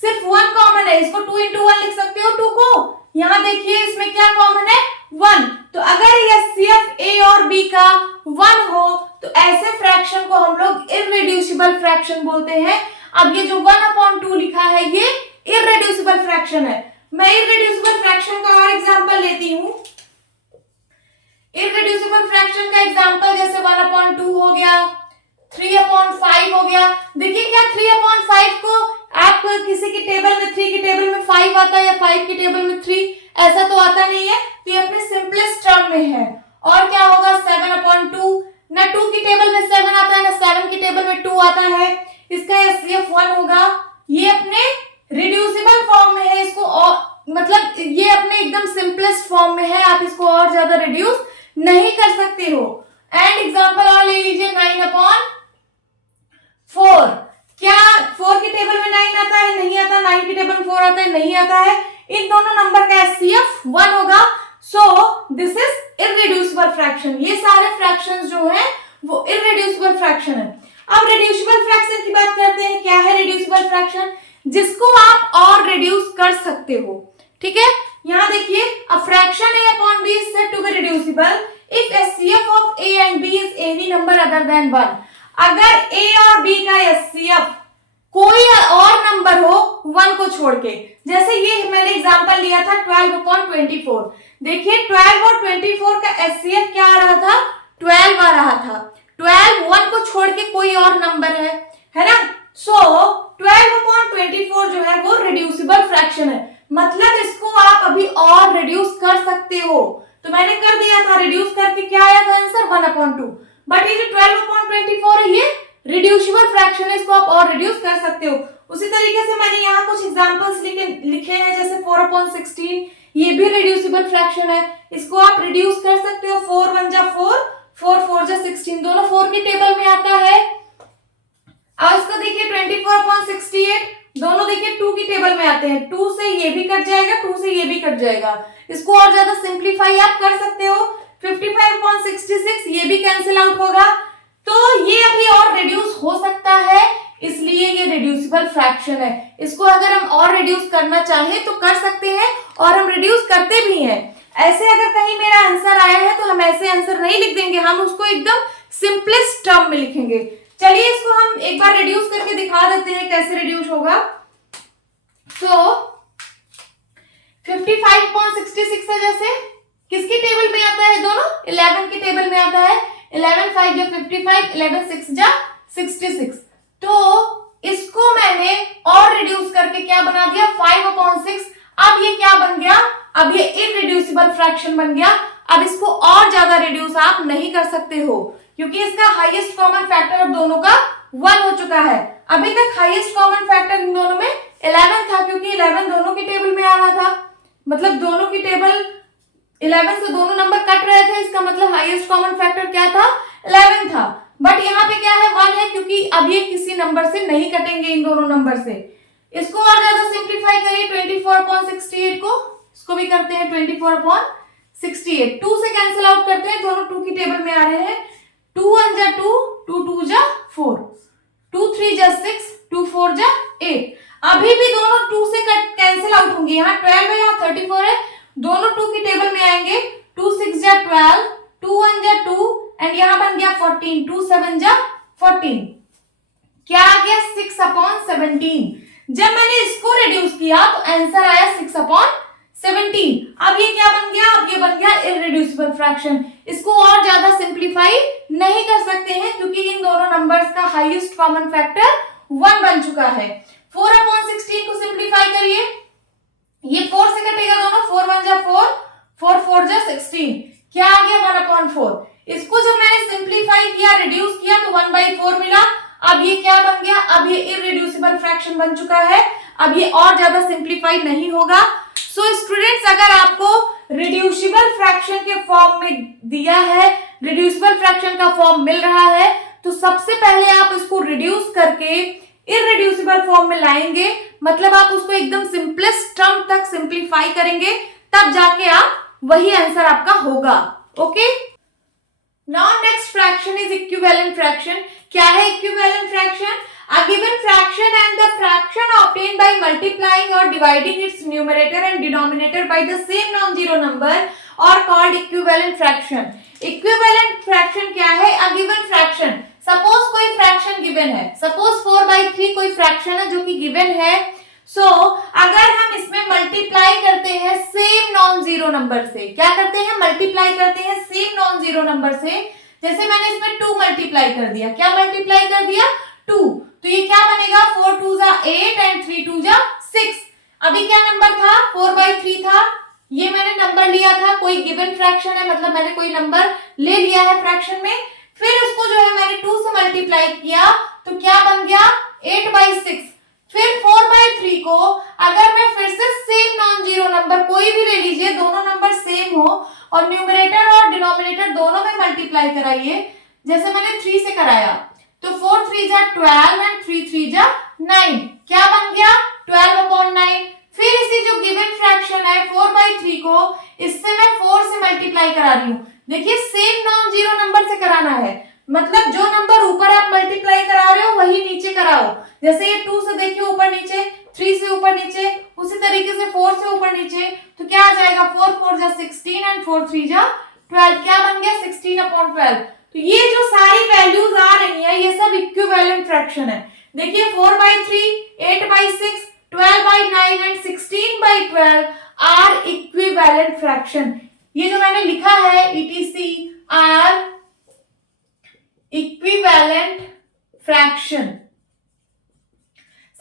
सिर्फ 1 कॉमन है। इसको 2 into 1 लिख सकते हो 2 को, यहाँ देखिए इसमें क्या कॉमन है, 1। तो अगर एचसीएफ ए और बी का 1 हो तो ऐसे फ्रैक्शन को हम लोग इररेड्यूसिबल फ्रैक्शन बोलते हैं। अब ये जो 1/2 लिखा है ये इररेड्यूसिबल फ्रैक्शन है। मैं इररेड्यूसिबल फ्रैक्शन का और एग्जांपल लेती हूँ। इररेड्यूसिबल फ्रैक्शन का एग्जांपल जैसे 1/2 हो गया, 3/5 हो गया। देखिए क्या 3/5 को आप किसी की टेबल में 3 की टेबल में 5 आता है या 5 की टेबल में 3, ऐसा तो आता नहीं है। तो ये अपने सिंपलेस्ट टर्म में है। और क्या होगा 7/2, ना 2 की टेबल में 7 आता है ना 7 की टेबल में 2 आता है। इसका एचसीएफ 1 होगा। ये अपने रिड्यूसिबल फॉर्म में है, इसको और मतलब ये अपने एकदम सिंपलेस्ट फॉर्म में है, आप इसको और ज्यादा रिड्यूस नहीं कर सकते हो। एंड एग्जांपल और ले लीजिए 9/4। क्या 4 की टेबल में 9 आता है? नहीं आता। 9 की टेबल में 4 आता है? नहीं आता है। इन दोनों नंबर का एचसीएफ 1 होगा। So this is irreducible fraction. ये सारे फ्रैक्शंस जो हैं वो इररेड्यूसिबल फ्रैक्शन है। अब रिड्यूसिबल फ्रैक्शन की बात करते हैं। क्या है रिड्यूसिबल फ्रैक्शन? जिसको आप और रिड्यूस कर सकते हो। ठीक है, यहाँ देखिए a fraction a upon b is said to be reducible if HCF of a and b is any number other than 1। अगर a और b का HCF कोई और नंबर हो 1 को छोड़ के, जैसे ये मैंने एग्जांपल लिया था 12/24। देखिए 12 और 24 का HCF क्या आ रहा था? 12 आ रहा था। 12 1 को छोड़ के कोई और नंबर है ना। सो 12/24 जो है वो रिड्यूसिबल फ्रैक्शन है। मतलब इसको आप अभी और रिड्यूस कर सकते हो। तो मैंने कर दिया था, रिड्यूस करके क्या आया था आंसर 1/2। बट ये जो 12/24 है ये रिड्यूसिबल फ्रैक्शन है, इसको आप और रिड्यूस कर सकते हो। उसी तरीके से मैंने यहाँ कुछ एग्जांपल्स लिखे हैं, जैसे 4/16, ये भी रिड्यूसिबल फ्रैक्शन है, इसको आप रिड्यूस कर सकते हो। 4 1 जा 4, 4 4 जा 16, दोनों 4 की टेबल में आता है। और इसको देखिए 24/68, दोनों देखिए 2 की टेबल में आते हैं। 2 से ये भी कट जाएगा, 2 से ये भी कट जाएगा। इसको और ज्यादा सिंप्लीफाई आप कर सकते हो। 55/66 ये भी कैंसिल आउट होगा। तो ये अभी और रिड्यूस हो सकता है, इसलिए ये रिड्यूसिबल फ्रैक्शन है। इसको अगर हम और रिड्यूस करना चाहें तो कर सकते हैं, और हम रिड्यूस करते भी हैं। ऐसे अगर कहीं मेरा आंसर आया है तो हम ऐसे आंसर नहीं लिख देंगे, हम उसको एकदम सिंपलेस्ट टर्म में लिखेंगे। चलिए इसको हम एक बार रिड्यूस करके दिखा देते हैं कैसे रिड्यूस होगा। सो 55/66 है, जैसे किसकी टेबल में आता है? दोनों 11 की टेबल में आता है। 11 5 जा 55, 11 6 जा 66। तो इसको मैंने और रिड्यूस करके क्या बना दिया? 5/6। अब ये क्या बन गया? अब ये इररिड्यूसिबल फ्रैक्शन बन गया। अब इसको और ज्यादा रिड्यूस आप नहीं कर सकते हो, क्योंकि इसका हाईएस्ट कॉमन फैक्टर अब दोनों का 1 हो चुका है। अभी तक हाईएस्ट कॉमन फैक्टर इन दोनों में 11 था, क्योंकि 11 दोनों की टेबल में आ रहा था। मतलब दोनों की टेबल 11 से दोनों नंबर कट रहे थे, इसका मतलब हाईएस्ट कॉमन फैक्टर क्या था? 11 था। बट यहाँ पे क्या है? 1 है, क्योंकि अब ये किसी नंबर से नहीं कटेंगे, इन दोनों नंबर से। इसको और ज्यादा सिंप्लीफाई करिए 24/68 को, इसको भी करते हैं 24/68। 2 से कैंसिल आउट करते हैं, दोनों 2 की टेबल में आ रहे हैं। 2 1 जा 2, 2 2 जा 4, 2 3 जा 6, 2 4 जा 8। अभी भी दोनों 2 से कैंसिल आउट होंगे। यहाँ 12 है, यहाँ 34 है, दोनों 2 की टेबल में आएंगे। 2 6 जा 12, 2 1 जा 2, एंड यहाँ बन गया 14, 2 7 जा 14। क्या आ गया? 6/17। जब मैंने इसको रिड्यूस किया तो आंसर आया 6/17। अब ये क्या बन गया? अब ये बन गया इररिड्यूसिबल फ्रैक्शन। इसको और ज्यादा सिंप्लीफाई नहीं कर सकते हैं, क्योंकि इन दोनों नंबर्स का हाईएस्ट कॉमन फैक्टर 1 बन चुका है। 4/16 को सिंप्लीफाई करिए, ये 4 से कटेगा दोनों। 4 1 जा 4, 4 4 जा 16। क्या आ गया? 1/4। इसको जब मैंने सिंप्लीफाई किया, रिड्यूस किया, तो 1/4 मिला। अब ये क्या बन गया? अब ये इररिड्यूसिबल फ्रैक्शन बन चुका है। अब ये और ज्यादा सिंप्लीफाई नहीं होगा। सो स्टूडेंट्स, अगर आपको रिड्यूसिबल फ्रैक्शन के फॉर्म में दिया है, रिड्यूसिबल फ्रैक्शन का फॉर्म मिल रहा है, तो सबसे पहले आप इसको रिड्यूस करके इररिड्यूसिबल फॉर्म में लाएंगे। मतलब आप उसको एकदम सिंपलेस्ट टर्म तक सिंप्लीफाई करेंगे, तब जाके आप वही आंसर आपका होगा। Okay, now next fraction is equivalent fraction. क्या है equivalent fraction? given fraction and the fraction obtained by multiplying or dividing its numerator and denominator by the same non-zero number are called equivalent fraction. Equivalent fraction क्या है? A given fraction. Suppose कोई fraction given है, suppose 4/3 कोई fraction है जो कि given है. So, अगर हम इसमें मल्टीप्लाई करते हैं सेम नॉन जीरो नंबर से, क्या करते हैं? मल्टीप्लाई करते हैं सेम नॉन जीरो नंबर से. जैसे मैंने इसमें 2 मल्टीप्लाई कर दिया. क्या मल्टीप्लाई कर दिया? 2. तो ये क्या बनेगा? 4 2 जा 8 एंड 3 2 जा 6. अभी क्या नंबर था? 4/3 था. ये मैंने नंबर लिया था, कोई गिवन फ्रैक्शन है, मतलब मैंने कोई नंबर ले लिया है फ्रैक्शन में. फिर उसको जो है मैंने 2 से मल्टीप्लाई किया, तो क्या बन गया? 8/6. फिर 4/3 को अगर मैं फिर से सेम नॉन जीरो नंबर कोई भी ले लीजिए, दोनों नंबर सेम हो और न्यूमरेटर और डिनोमिनेटर दोनों में मल्टीप्लाई कराइए. जैसे मैंने 3 से कराया, तो 4 3 जा 12 एंड 3 3 जा 9. क्या बन गया? 12/9. फिर इसी जो गिवन फ्रैक्शन है 4/3 को, इससे मैं 4 से मल्टीप्लाई करा रही हूँ. देखिए सेम नॉन जीरो नंबर से कराना है, मतलब जो नंबर ऊपर आप मल्टीप्लाई करा रहे हो वही नीचे कराओ. जैसे ये 2 से देखिए ऊपर नीचे, 3 से ऊपर नीचे, उसी तरीके से 4 से ऊपर नीचे. तो क्या आ जाएगा? 4 4 जा 16 एंड 4 3 जा 12. क्या बन गया? 16/12. तो ये जो सारी वैल्यूज आ रही है ये सब इक्विवेलेंट फ्रैक्शन है. देखिए 4/3, 8/6, 12/9 एंड 16/12 आर इक्विवेलेंट फ्रैक्शन. ये जो मैंने लिखा है ETC आर इक्विवेलेंट फ्रैक्शन.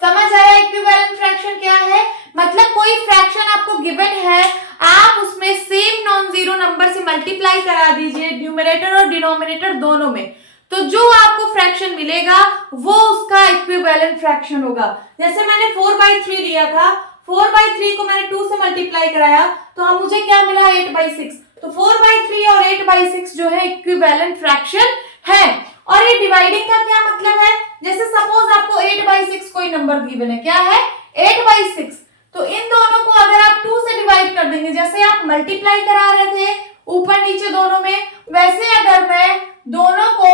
समझ आया इक्विवेलेंट फ्रैक्शन क्या है? मतलब कोई फ्रैक्शन आपको गिवन है, आप उसमें सेम नॉन जीरो नंबर से मल्टीप्लाई करा दीजिए, न्यूमरेटर और डिनोमिनेटर दोनों में, तो जो आपको फ्रैक्शन मिलेगा वो उसका इक्विवेलेंट फ्रैक्शन होगा. जैसे मैंने 4/3 लिया था, 4/3 को मैंने 2 से मल्टीप्लाई कराया, तो हम मुझे क्या मिला? 8/6. तो 4/3 और 8/6 जो है इक्विवेलेंट फ्रैक्शन है. और ये डिवाइडिंग का क्या मतलब है? जैसे सपोज आपको 8/6 कोई नंबर गिवन है, क्या है? 8/6. तो इन दोनों को अगर आप 2 से डिवाइड कर देंगे, जैसे आप मल्टीप्लाई करा रहे थे ऊपर नीचे दोनों में, वैसे अगर मैं दोनों को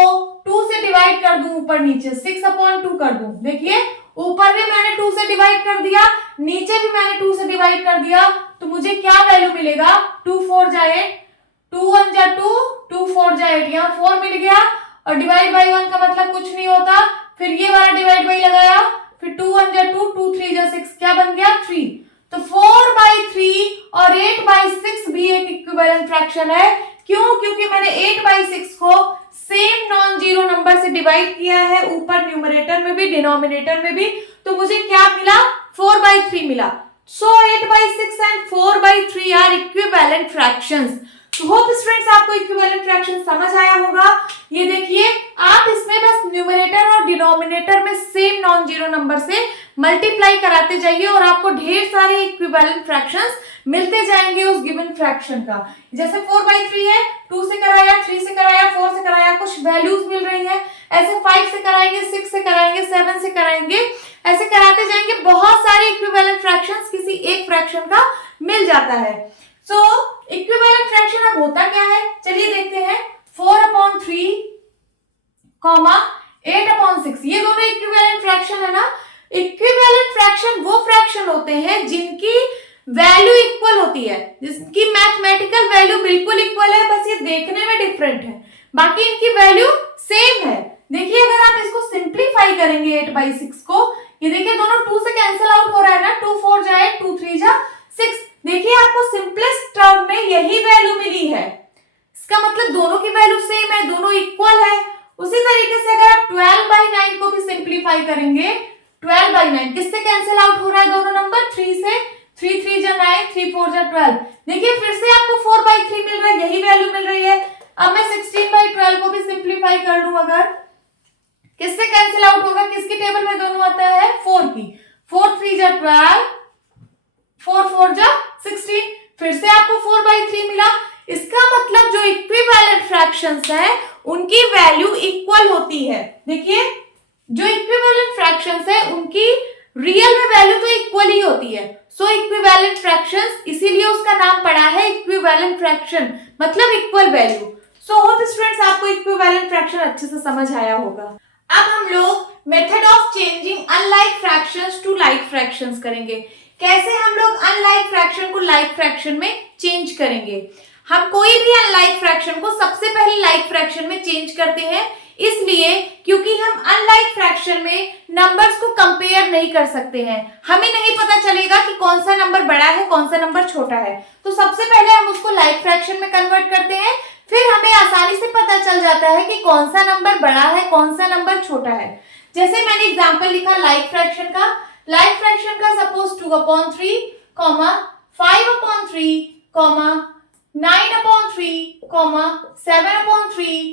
2 से डिवाइड कर दूं ऊपर नीचे, 6/2 कर दूं. देखिए ऊपर भी मैंने 2 से डिवाइड कर दिया, नीचे भी मैंने 2 से डिवाइड कर दिया, तो मुझे क्या वैल्यू मिलेगा? 2 4 जा 8, 2 1 जा 2, 2 4 जा 8. यहाँ 4 मिल गया और डिवाइड बाई 1 का मतलब कुछ नहीं होता. फिर ये वाला डिवाइड बाई लगाया, फिर 2 1 जा 2, 2 3 जा 6. क्या बन गया? 3. तो 4/3 और 8/6 भी एक इक्विवेलेंट फ्रैक्शन है. क्यों? क्योंकि मैंने 8/6 को सेम नॉन जीरो नंबर से डिवाइड किया है, ऊपर न्यूमरेटर में भी डिनोमिनेटर में भी, तो मुझे क्या मिला? 4/3 मिला. So 8/6 and 4/3 are equivalent fractions. Hope students आपको इक्विवेलेंट फ्रैक्शन समझ आया होगा. ये देखिए आप इसमें बस न्यूमरेटर और डिनोमिनेटर में सेम नॉन जीरो नंबर से मल्टीप्लाई कराते जाइए और आपको ढेर सारे इक्विवेलेंट फ्रैक्शंस मिलते जाएंगे उस गिवन फ्रैक्शन का. जैसे 4/3 है, 2 से कराया, 3 से कराया, 4 से कराया, कुछ वैल्यूज मिल रही है. ऐसे 5 से कराएंगे, 6 से कराएंगे, 7 से कराएंगे, ऐसे कराते जाएंगे. बहुत सारे इक्विवेलेंट फ्रैक्शंस किसी एक फ्रैक्शन का मिल जाता है. सो इक्विवेलेंट फ्रैक्शन अब होता क्या है, चलिए देखते हैं. 4/3, 8/6 ये दोनों इक्विवेलेंट फ्रैक्शन है ना. इक्विवेलेंट फ्रैक्शन वो फ्रैक्शन होते हैं जिनकी वैल्यू इक्वल होती है, जिसकी मैथमेटिकल वैल्यू बिल्कुल इक्वल है, बस ये देखने में डिफरेंट है, बाकी इनकी वैल्यू सेम है. देखिए अगर आप इसको सिंप्लीफाई करेंगे 8/6 को, ये देखिए दोनों 2 से कैंसिल आउट हो रहा है ना, 2 4 जा 8, 2 3 जा 6. देखिए आपको सिंपलेस्ट टर्म में यही वैल्यू मिली है, इसका मतलब दोनों की वैल्यू सेम है, दोनों इक्वल है. उसी तरीके से अगर आप 12/9 को भी सिंप्लीफाई करेंगे, 12/9 किससे कैंसिल आउट हो रहा है? दोनों नंबर 3 से, 3 3 जा 9, 3 4 जा 12. देखिए फिर से आपको 4/3 मिल रहा है, यही वैल्यू मिल रही है. अब मैं 16/12 को भी सिंप्लीफाई कर लूं, अगर किससे कैंसिल आउट होगा? किसकी टेबल में दोनों आता है? 4 की. 4 3 जा 12, 4 4 जा 16. फिर से आपको 4/3 मिला. इसका मतलब जो इक्विवेलेंट फ्रैक्शंस है उनकी वैल्यू इक्वल होती है. देखिए जो इक्विवेलेंट फ्रैक्शंस है उनकी रियल में वैल्यू तो इक्वल ही होती है. सो इक्विवेलेंट फ्रैक्शंस, इसीलिए उसका नाम पड़ा है इक्विवेलेंट फ्रैक्शन, मतलब equal value. So hope students आपको इक्विवेलेंट फ्रैक्शन अच्छे से समझ आया होगा. अब हम लोग method of changing unlike fractions to like fractions करेंगे। कैसे हम लोग अनलाइक फ्रैक्शन को लाइक फ्रैक्शन में चेंज करेंगे। हम कोई भी अनलाइक फ्रैक्शन को सबसे पहले लाइक फ्रैक्शन में चेंज करते हैं, इसलिए क्योंकि हम अनलाइक फ्रैक्शन में नंबर्स को कंपेयर नहीं कर सकते हैं। हमें नहीं पता चलेगा कि कौन सा नंबर बड़ा है कौन सा नंबर छोटा है, तो सबसे पहले हम उसको लाइक फ्रैक्शन में कन्वर्ट करते हैं, फिर हमें आसानी से पता चल जाता है कि कौन सा नंबर बड़ा है कौन सा नंबर छोटा है। जैसे मैंने एग्जांपल लिखा लाइक फ्रैक्शन का, सपोज 2/3, 5/3, 9/3, 7/3,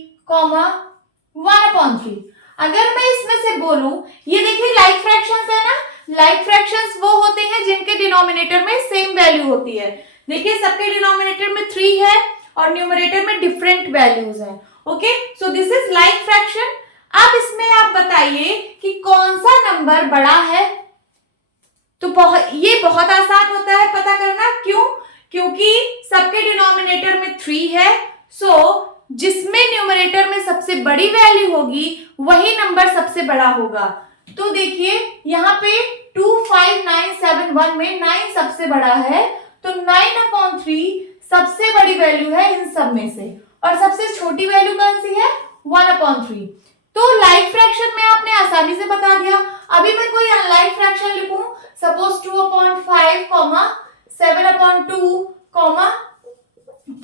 1/3। अगर मैं इसमें से बोलूं, ये देखिए लाइक फ्रैक्शंस है ना, लाइक फ्रैक्शंस वो होते हैं जिनके डिनोमिनेटर में सेम वैल्यू होती है। देखिए सबके डिनोमिनेटर में 3 है और न्यूमरेटर में डिफरेंट वैल्यूज हैं। Okay, so this is like fraction. अब इसमें आप बताइए कि कौन सा नंबर बड़ा है, तो ये बहुत आसान होता है पता करना। क्यों? क्योंकि सबके डिनोमिनेटर में 3 है, सो जिसमें न्यूमरेटर में सबसे बड़ी वैल्यू होगी वही नंबर सबसे बड़ा होगा। तो देखिए यहाँ पे 2, 5, 9, 7, 1 में 9 सबसे बड़ा है, तो 9/3 सबसे बड़ी वैल्यू है इन सब में से, और सबसे छोटी वैल्यू कौन सी है? 1/3। तो लाइक फ्रैक्शन में आपने आसानी से बता दिया। अभी मैं कोई अनलाइक फ्रैक्शन लिखूं, सपोज 2/5, 7/2,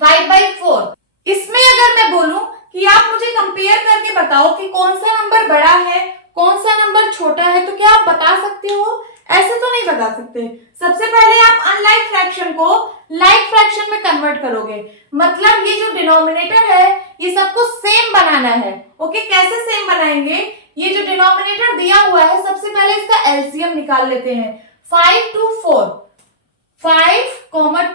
5/4। इसमें अगर मैं बोलूं कि आप मुझे कंपेयर करके बताओ कि कौन सा नंबर बड़ा है कौन सा नंबर छोटा है, तो क्या आप बता सकते हो? ऐसे तो नहीं बता सकते। सबसे पहले आप अनलाइक फ्रैक्शन को लाइक फ्रैक्शन में कन्वर्ट करोगे, मतलब ये जो डिनोमिनेटर है ये सबको सेम बनाना है। ओके, कैसे सेम बनाएंगे? ये जो डिनोमिनेटर दिया हुआ है सबसे पहले इसका एलसीएम निकाल लेते हैं। 5 to 4, 5,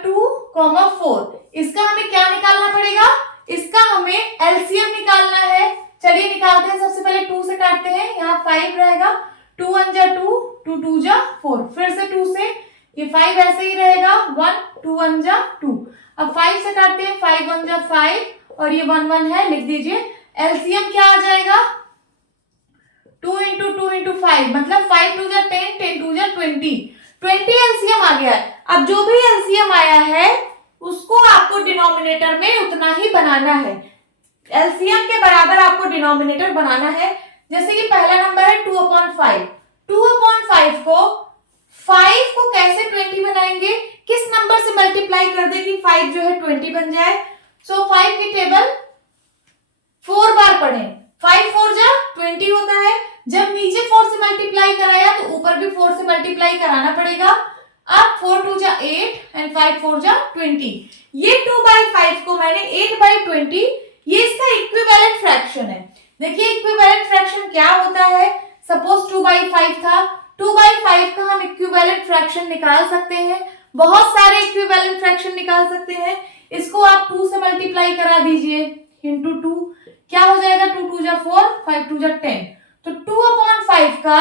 2, 4, इसका हमें क्या निकालना पड़ेगा? इसका हमें एलसीएम निकालना है। चलिए निकालते हैं। सबसे पहले 2 से काटते हैं, यहाँ 5 रहेगा, 2 1 जा 2, 2 2 जा 4, फिर से 2 से, ये 5 ऐसे ही रहेगा, 1 2 1 जा 2। अब 5 से काटते हैं, 5 1 जा 5 और ये 1 1 है, लिख दीजिए। एलसीएम क्या आ जाएगा? 2 into 2 into 5, मतलब 5 2 जा 10, 10 2 जा 20 एलसीएम आ गया है। अब जो भी एलसीएम आया है उसको आपको डिनोमिनेटर में उतना ही बनाना है, एलसीएम के बराबर आपको डिनोमिनेटर बनाना है। जैसे कि पहला नंबर है 2/5, 2/5 को 5 को कैसे 20 बनाएंगे? किस नंबर से मल्टीप्लाई कर दे कि 5 जो है 20 बन जाए? सो 5 की टेबल 4 बार पढ़ें, 5 4 जा 20 होता है। जब नीचे 4 से मल्टीप्लाई कराया तो ऊपर भी 4 से मल्टीप्लाई कराना पड़ेगा। अब 4 2 जा 8 एंड 5 4 जा 20। ये 2/5 को मैंने 8/20, ये इसका इक्विवेलेंट फ्रैक्शन है। देखिए इक्विवेलेंट फ्रैक्शन क्या होता है? सपोज 2/5 था, 2/5 का हम इक्विवेलेंट फ्रैक्शन निकाल सकते हैं, बहुत सारे इक्विवेलेंट फ्रैक्शन निकाल सकते हैं। इसको आप 2 से मल्टीप्लाई करा दीजिए इंटू 2, क्या हो जाएगा? 2 2 जा 4, 5 2 जा 10। तो 2/5 का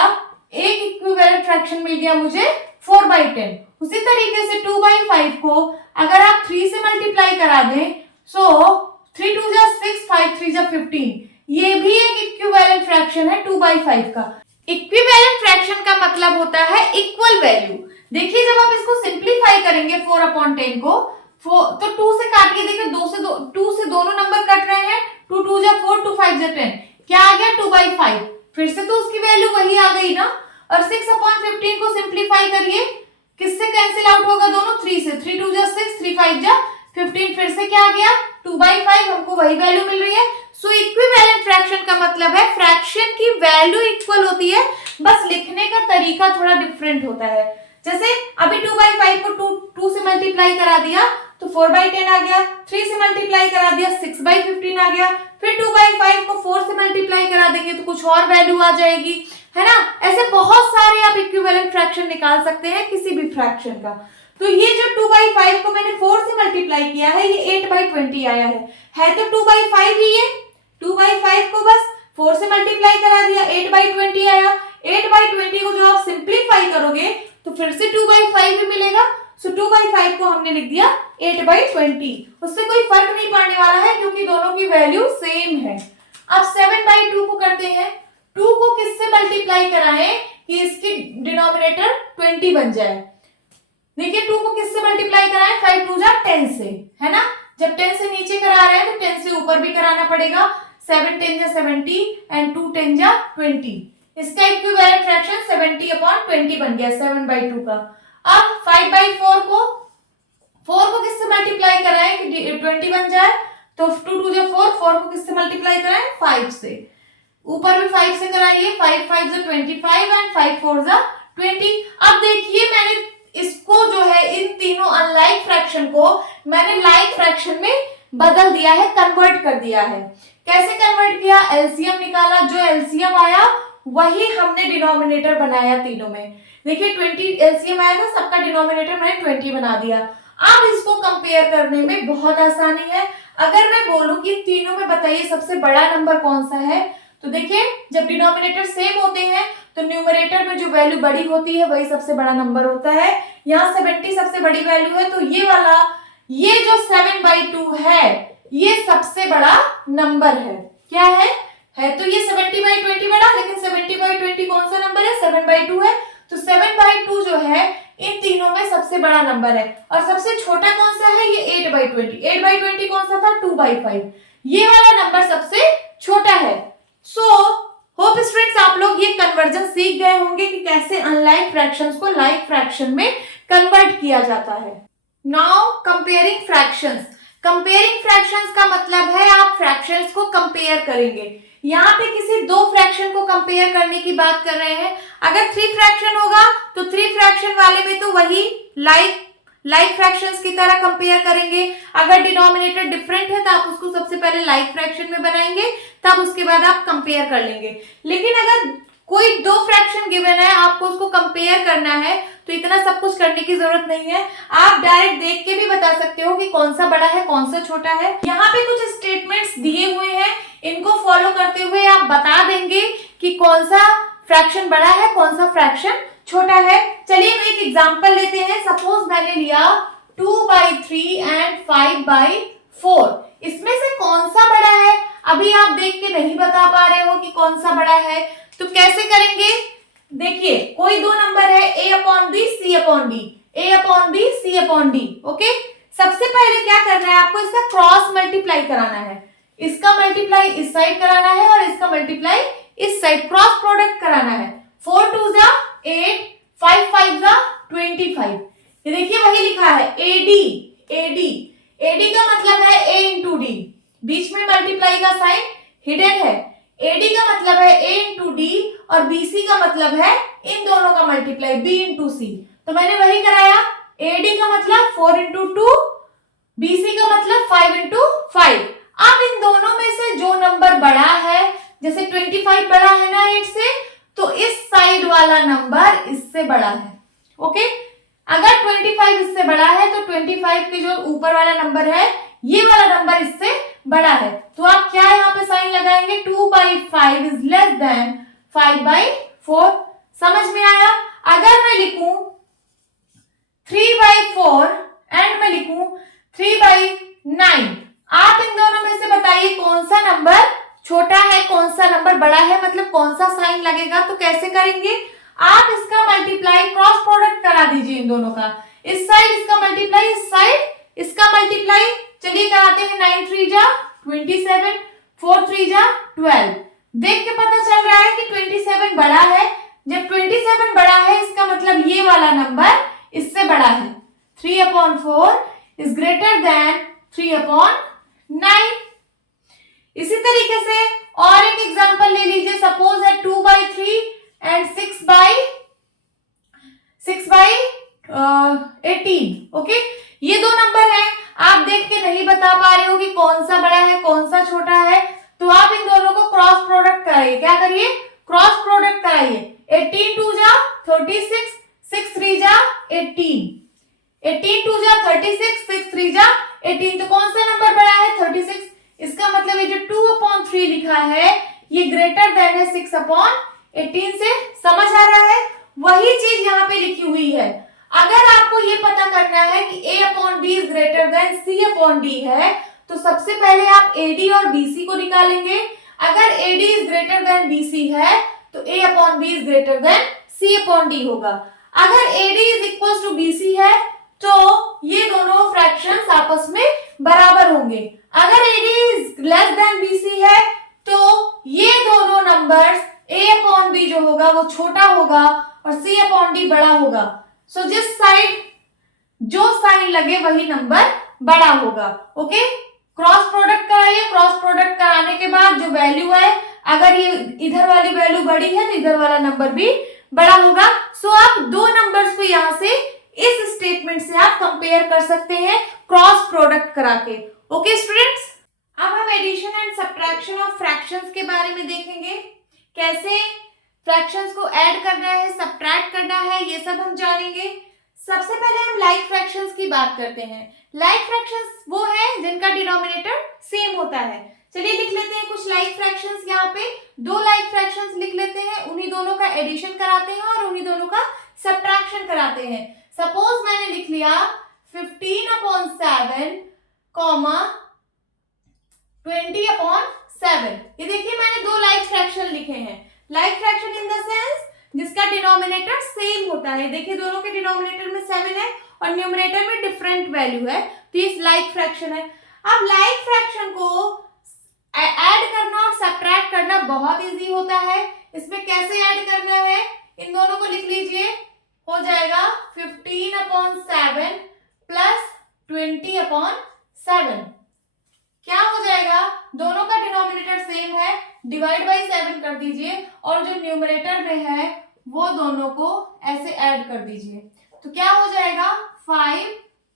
एक इक्विवेलेंट फ्रैक्शन मिल गया मुझे 4/10। उसी तरीके से 2/5 को अगर आप 3 से मल्टीप्लाई करा दें, सो 3 2 जा 6, 5 3 जा 15, ये भी एक इक्विवेलेंट फ्रैक्शन है 2/5 का। इक्विवेलेंट फ्रैक्शन का मतलब होता है इक्वल वैल्यू। देखिए जब आप इसको सिंप्लीफाई करेंगे 4/10 को, तो 2 से काटिए, देखिए 2 से दोनों नंबर कट रहे हैं, 2 2 जा 4, 2 5 जा 10, क्या आ गया? 2/5। फिर से तो उसकी वैल्यू वही आ गई ना। और 6/15 को सिंप्लीफाई करिए, किससे कैंसिल आउट होगा? दोनों 3 से, 3 2 जा 6, 3 5 जा 15, फिर से क्या आ गया? 2/5, हमको वही वैल्यू मिल रही है। सो इक्विवेलेंट फ्रैक्शन का मतलब है फ्रैक्शन की वैल्यू इक्वल होती है, बस लिखने का तरीका थोड़ा डिफरेंट होता है। जैसे अभी 2/5 को 2 से मल्टीप्लाई करा दिया तो 4/10 आ गया, 3 से मल्टीप्लाई करा दिया 6/15 आ गया, फिर 2/5 को 4 से मल्टीप्लाई करा देंगे तो कुछ और वैल्यू आ जाएगी, है ना। ऐसे बहुत सारे आप इक्विवेलेंट फ्रैक्शन निकाल सकते हैं किसी भी फ्रैक्शन का। तो ये जो 2/5 को मैंने 4 से मल्टीप्लाई किया है, ये 8/20 आया है तो 2/5 ही है। 2/5 को बस 4 से मल्टीप्लाई करा दिया, 8/20 आया। 8/20 को जो आप सिंप्लीफाई करोगे तो फिर से 2/5 ही मिलेगा। सो 2/5 को हमने लिख दिया 8/20। उससे कोई फर्क नहीं पड़ने वाला है क्योंकि दोनों की वैल्यू सेम है। अब 7/2 को करते हैं। 2 को किससे मल्टीप्लाई कराएं कि इसकी डिनोमिनेटर 20 बन जाए। देखिए 2 को किससे मल्टीप्लाई कराएं, 5 2 जा 10 से, है ना। जब 10 से नीचे करा रहे हैं तो 10 से ऊपर भी कराना पड़ेगा। 7 10 जा 70 एंड 2 10 जा 20। इसका इक्विवेलेंट फ्रैक्शन 70/20 बन गया 7/2 का। अब 5/4 को 4 को किससे मल्टीप्लाई कराएं कि 20 बन जाए, तो 2 2 जा 4, 4 को किससे मल्टीप्लाई कराएं 5 से, ऊपर भी 5 से कराइए, 5 5 जा 25 एंड 5 4 जा 20। अब देखिए मैंने इसको जो है इन तीनों अनलाइक फ्रैक्शन को मैंने लाइक फ्रैक्शन में बदल दिया है, कन्वर्ट कर दिया है। कैसे कन्वर्ट किया, एलसीएम निकाला, जो एलसीएम आया वही हमने डिनोमिनेटर बनाया तीनों में। देखिए 20 एलसीएम आया था, सबका डिनोमिनेटर मैंने 20 बना दिया। अब इसको कंपेयर करने में बहुत आसानी है। अगर मैं बोलूं कि तीनों में बताइए सबसे बड़ा नंबर कौन सा है, तो देखिए जब डिनोमिनेटर सेम होते हैं तो न्यूमरेटर में जो वैल्यू बड़ी होती है वही सबसे बड़ा नंबर होता है। यहाँ 70 सबसे बड़ी वैल्यू है, तो ये वाला, ये जो 7/2 है ये सबसे बड़ा नंबर है। क्या है तो ये 70/20 बड़ा, लेकिन 70/20 कौन सा नंबर है, 7/2 है। तो 7/2 जो है इन तीनों में सबसे बड़ा नंबर है। और सबसे छोटा कौन सा है, ये 8/20। 8/20 कौन सा था, 2/5। ये वाला नंबर सबसे छोटा है। सो होप स्टूडेंट्स आप लोग ये कन्वर्जन सीख गए होंगे कि कैसे अनलाइक फ्रैक्शंस को लाइक फ्रैक्शन में कन्वर्ट किया जाता है। Now comparing fractions. Comparing fractions का मतलब है आप फ्रैक्शंस को कंपेयर करेंगे। यहाँ पे किसी दो फ्रैक्शन को कंपेयर करने की बात कर रहे हैं। अगर 3 फ्रैक्शन होगा तो 3 फ्रैक्शन वाले में तो वही लाइक फ्रैक्शंस की तरह कंपेयर करेंगे। अगर डिनोमिनेटर डिफरेंट है तो आप उसको सबसे पहले लाइक फ्रैक्शन में बनाएंगे, तब उसके बाद आप कंपेयर कर लेंगे। लेकिन अगर कोई 2 फ्रैक्शन गिवन है, आपको उसको कंपेयर करना है, तो इतना सब कुछ करने की जरूरत नहीं है। आप डायरेक्ट देख के भी बता सकते हो कि कौन सा बड़ा है कौन सा छोटा है। यहाँ पे कुछ स्टेटमेंट्स दिए हुए हैं, इनको फॉलो करते हुए आप बता देंगे कि कौन सा फ्रैक्शन बड़ा है कौन सा फ्रैक्शन छोटा है। चलिए हम एक एग्जांपल लेते हैं। सपोज मैंने लिया 2/3 एंड 5/4। इसमें से कौन सा बड़ा है, अभी आप देख के नहीं बता पा रहे हो कि कौन सा बड़ा है, तो कैसे करेंगे। देखिए कोई दो नंबर है a/b c/d, a/b c/d। Okay, सबसे पहले क्या करना है, आपको इसका क्रॉस मल्टीप्लाई कराना है। इसका मल्टीप्लाई इस साइड कराना है और इसका मल्टीप्लाई इस साइड, क्रॉस प्रोडक्ट कराना है। 4 2 जा 8, 5 5 जा 25। ये देखिए वही लिखा है AD का मतलब है A इंटू डी, बीच में मल्टीप्लाई का साइन हिडन है। AD का मतलब है A इंटू डी और BC का मतलब है इन दोनों का मल्टीप्लाई B इंटू C। तो मैंने वही कराया। AD का मतलब 4 इंटू 2, BC का मतलब 5 इंटू 5। अब इन दोनों में से जो नंबर बड़ा है, जैसे 25 बड़ा है ना 8 से, तो इस साइड वाला नंबर इससे बड़ा है। ओके, अगर 25 इससे बड़ा है तो 25 के जो ऊपर वाला नंबर है ये वाला नंबर इससे बड़ा है। तो आप क्या यहाँ पे साइन लगाएंगे, 2/5 इज लेस देन 5/4। समझ में आया। अगर मैं लिखूं 3/4 एंड मैं लिखूं 3/9, आप इन दोनों में से बताइए कौन सा नंबर छोटा है कौन सा नंबर बड़ा है, मतलब कौन सा साइन लगेगा। तो कैसे करेंगे, आप इसका मल्टीप्लाई क्रॉस प्रोडक्ट करा दीजिए इन दोनों का। इस साइड इसका मल्टीप्लाई, इस साइड इसका मल्टीप्लाई। चलिए कराते हैं। 9 3 जा 27, 4 3 जा 12। देख के पता चल रहा है कि 27 बड़ा है। जब 27 बड़ा है इसका मतलब ये वाला नंबर इससे बड़ा है। 3/4 इज ग्रेटर देन 3/9। इसी तरीके से और एक एग्जांपल ले लीजिए। सपोज है 2/3 एंड 6/18। ओके, ये दो नंबर हैं, आप देख के नहीं बता पा रहे हो कि कौन सा बड़ा है कौन सा छोटा है, तो आप इन दोनों को क्रॉस प्रोडक्ट कराइए। क्या करिए, क्रॉस प्रोडक्ट कराइए। 18 2 जा 36, 6 3 जा 18, 18 2 जा 36, 6 3 जा 18। तो कौन सा नंबर बड़ा है, 36। इसका मतलब ये जो 2/3 लिखा है ये ग्रेटर देन है 6/18 से। समझ आ रहा है। वही चीज यहाँ पे लिखी हुई है। अगर आपको ये पता करना है कि A/B is greater then C/D है, तो सबसे पहले आप AD और BC को निकालेंगे। अगर AD is greater than BC है तो A upon B is greater than C upon D होगा। अगर AD is equal to BC है तो ये दोनों फ्रैक्शंस आपस में बराबर होंगे। अगर AD is less then BC है तो ये दोनों नंबर्स A अपॉन B जो होगा वो छोटा होगा और C अपॉन D बड़ा होगा। सो जिस साइड जो साइन लगे वही नंबर बड़ा होगा। ओके, क्रॉस प्रोडक्ट कराइए। क्रॉस प्रोडक्ट कराने के बाद जो वैल्यू है, अगर ये इधर वाली वैल्यू बड़ी है तो इधर वाला नंबर भी बड़ा होगा। सो आप दो नंबर्स को यहां से इस स्टेटमेंट से आप कंपेयर कर सकते हैं क्रॉस प्रोडक्ट करा के। ओके स्टूडेंट्स, अब हम addition and subtraction of fractions के बारे में देखेंगे। कैसे फ्रैक्शंस को ऐड करना है, सब्ट्रैक्ट करना है, ये सब हम जानेंगे। सबसे पहले हम लाइक फ्रैक्शंस की बात करते हैं। लाइक फ्रैक्शंस वो है जिनका डिनोमिनेटर सेम होता है। चलिए लिख लेते हैं कुछ लाइक फ्रैक्शंस। यहाँ पे दो लाइक फ्रैक्शंस लिख लेते हैं, उन्हीं दोनों का एडिशन कराते हैं और उन्हीं दोनों का सब्ट्रैक्शन कराते हैं। सपोज मैंने लिख लिया 15/7 कॉमा 20/7। ये देखिए मैंने दो लाइक फ्रैक्शन लिखे हैं। Like fraction in the sense जिसका डिनोमिनेटर सेम होता है। देखिए दोनों के डिनोमिनेटर में 7 है और न्यूमरेटर में डिफरेंट वैल्यू है, तो ये लाइक फ्रैक्शन है। अब लाइक फ्रैक्शन को ऐड करना और सब्ट्रैक्ट करना बहुत इजी होता है। इसमें कैसे ऐड करना है, इन दोनों को लिख लीजिए। हो जाएगा 15/7 प्लस 20/7। क्या हो जाएगा, दोनों का डिनोमिनेटर सेम है, डिवाइड बाई 7 कर दीजिए और जो न्यूमरेटर में है वो दोनों को ऐसे ऐड कर दीजिए। तो क्या हो जाएगा 5,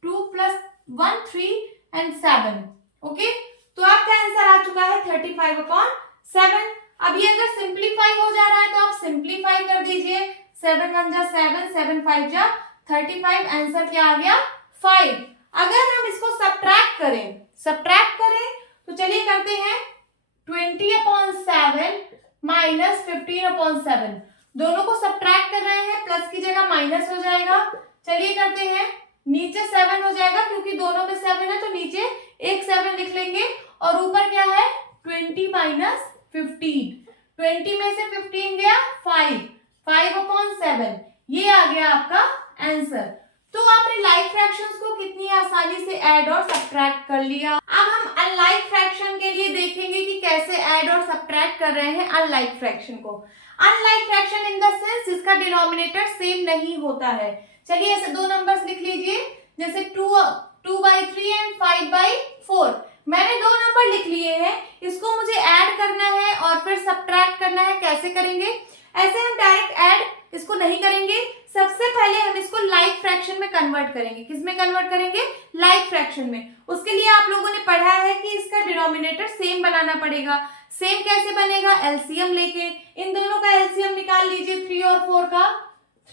2 प्लस 1 3 एंड 7। ओके, तो आपका आंसर आ चुका है 35/7। अब ये अगर सिंप्लीफाई हो जा रहा है तो आप सिंप्लीफाई कर दीजिए। 7 1 जा 7, 7 5 जा 35। आंसर क्या आ गया 5। अगर हम इसको सब्ट्रैक्ट करें तो चलिए करते हैं 20/7 माइनस 15/7। दोनों को सब्ट्रैक्ट कर रहे हैं, प्लस की जगह माइनस हो जाएगा। चलिए करते हैं, नीचे 7 हो जाएगा क्योंकि दोनों में 7 है तो नीचे एक 7 लिख लेंगे और ऊपर क्या है 20 माइनस 15। 20 में से 15 गया 5/7। ये आ गया आपका आंसर। तो आपने लाइक फ्रैक्शंस को कितनी आसानी से ऐड और सब्ट्रैक्ट कर लिया। अब हम अनलाइक फ्रैक्शन के लिए देखेंगे कि कैसे ऐड और सब्ट्रैक्ट कर रहे हैं अनलाइक फ्रैक्शन को। Unlike fraction in the sense जिसका डिनोमिनेटर सेम नहीं होता है। चलिए ऐसे दो नंबर्स लिख लीजिए, जैसे 2/3 एंड 5/4। मैंने दो नंबर लिख लिए हैं, इसको मुझे ऐड करना है और फिर सब्ट्रैक्ट करना है। कैसे करेंगे, ऐसे हम डायरेक्ट ऐड इसको नहीं करेंगे। सबसे पहले हम इसको लाइक फ्रैक्शन में कन्वर्ट करेंगे। किस में कन्वर्ट करेंगे, लाइक फ्रैक्शन में। उसके लिए आप लोगों ने पढ़ा है कि इसका डिनोमिनेटर सेम बनाना पड़ेगा। सेम कैसे बनेगा, एलसीएम लेके इन दोनों का एलसीएम निकाल लीजिए। 3 और 4 का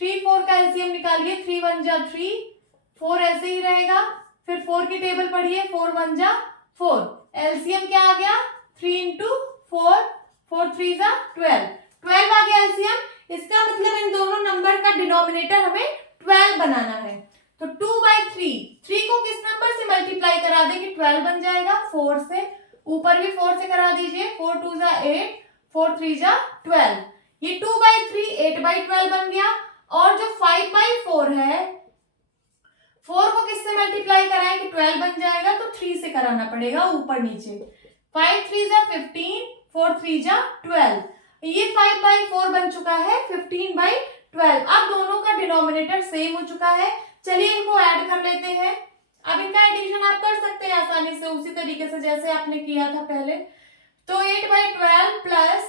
3 4 का एलसीएम निकालिए। 3 1 जा 3, 4 ऐसे ही रहेगा। फिर 4 की टेबल पढ़िए, 4 1 जा 4। एलसीएम क्या आ गया 3 into 4, 4 3 जा 12। 12 आ गया एलसीएम। इसका मतलब इन दोनों नंबर का डिनोमिनेटर हमें 12 बनाना है। तो 2/3, 3 को किस नंबर से मल्टीप्लाई करा दें कि 12 बन जाएगा, 4 से। ऊपर भी 4 से करा दीजिए, 4 2 जा 8, 4 3 जा 12। ये 2/3 8/12 बन गया। और जो 5/4 है, 4 को किससे मल्टीप्लाई कराएं कि 12 बन जाएगा, तो 3 से कराना पड़ेगा ऊपर नीचे। 5 3 जा 15, 4 3 जा 12। ये 5/4 बन चुका है 15/12। अब दोनों का डिनोमिनेटर सेम हो चुका है। चलिए इनको ऐड कर लेते हैं। अब इनका एडिशन आप कर सकते हैं आसानी से, उसी तरीके से जैसे आपने किया था पहले। तो 8/12 प्लस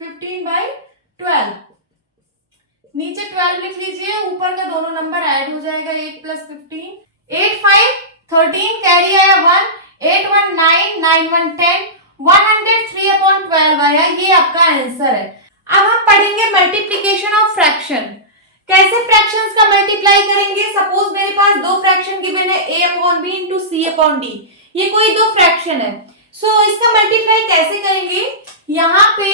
15/12, नीचे 12 लिख लीजिए, ऊपर का दोनों नंबर ऐड हो जाएगा। 8 प्लस 15, 8 5 13, कैरी आया 1, 8 1 9, 9 1 10, 103/12 आया। ये आपका आंसर है। अब हम पढ़ेंगे मल्टीप्लीकेशन ऑफ फ्रैक्शन। कैसे फ्रैक्शंस का मल्टीप्लाई करेंगे। सपोज मेरे पास दो फ्रैक्शन गिवन है, a/b इंटू c/d। ये कोई दो फ्रैक्शन है। सो इसका मल्टीप्लाई कैसे करेंगे, यहाँ पे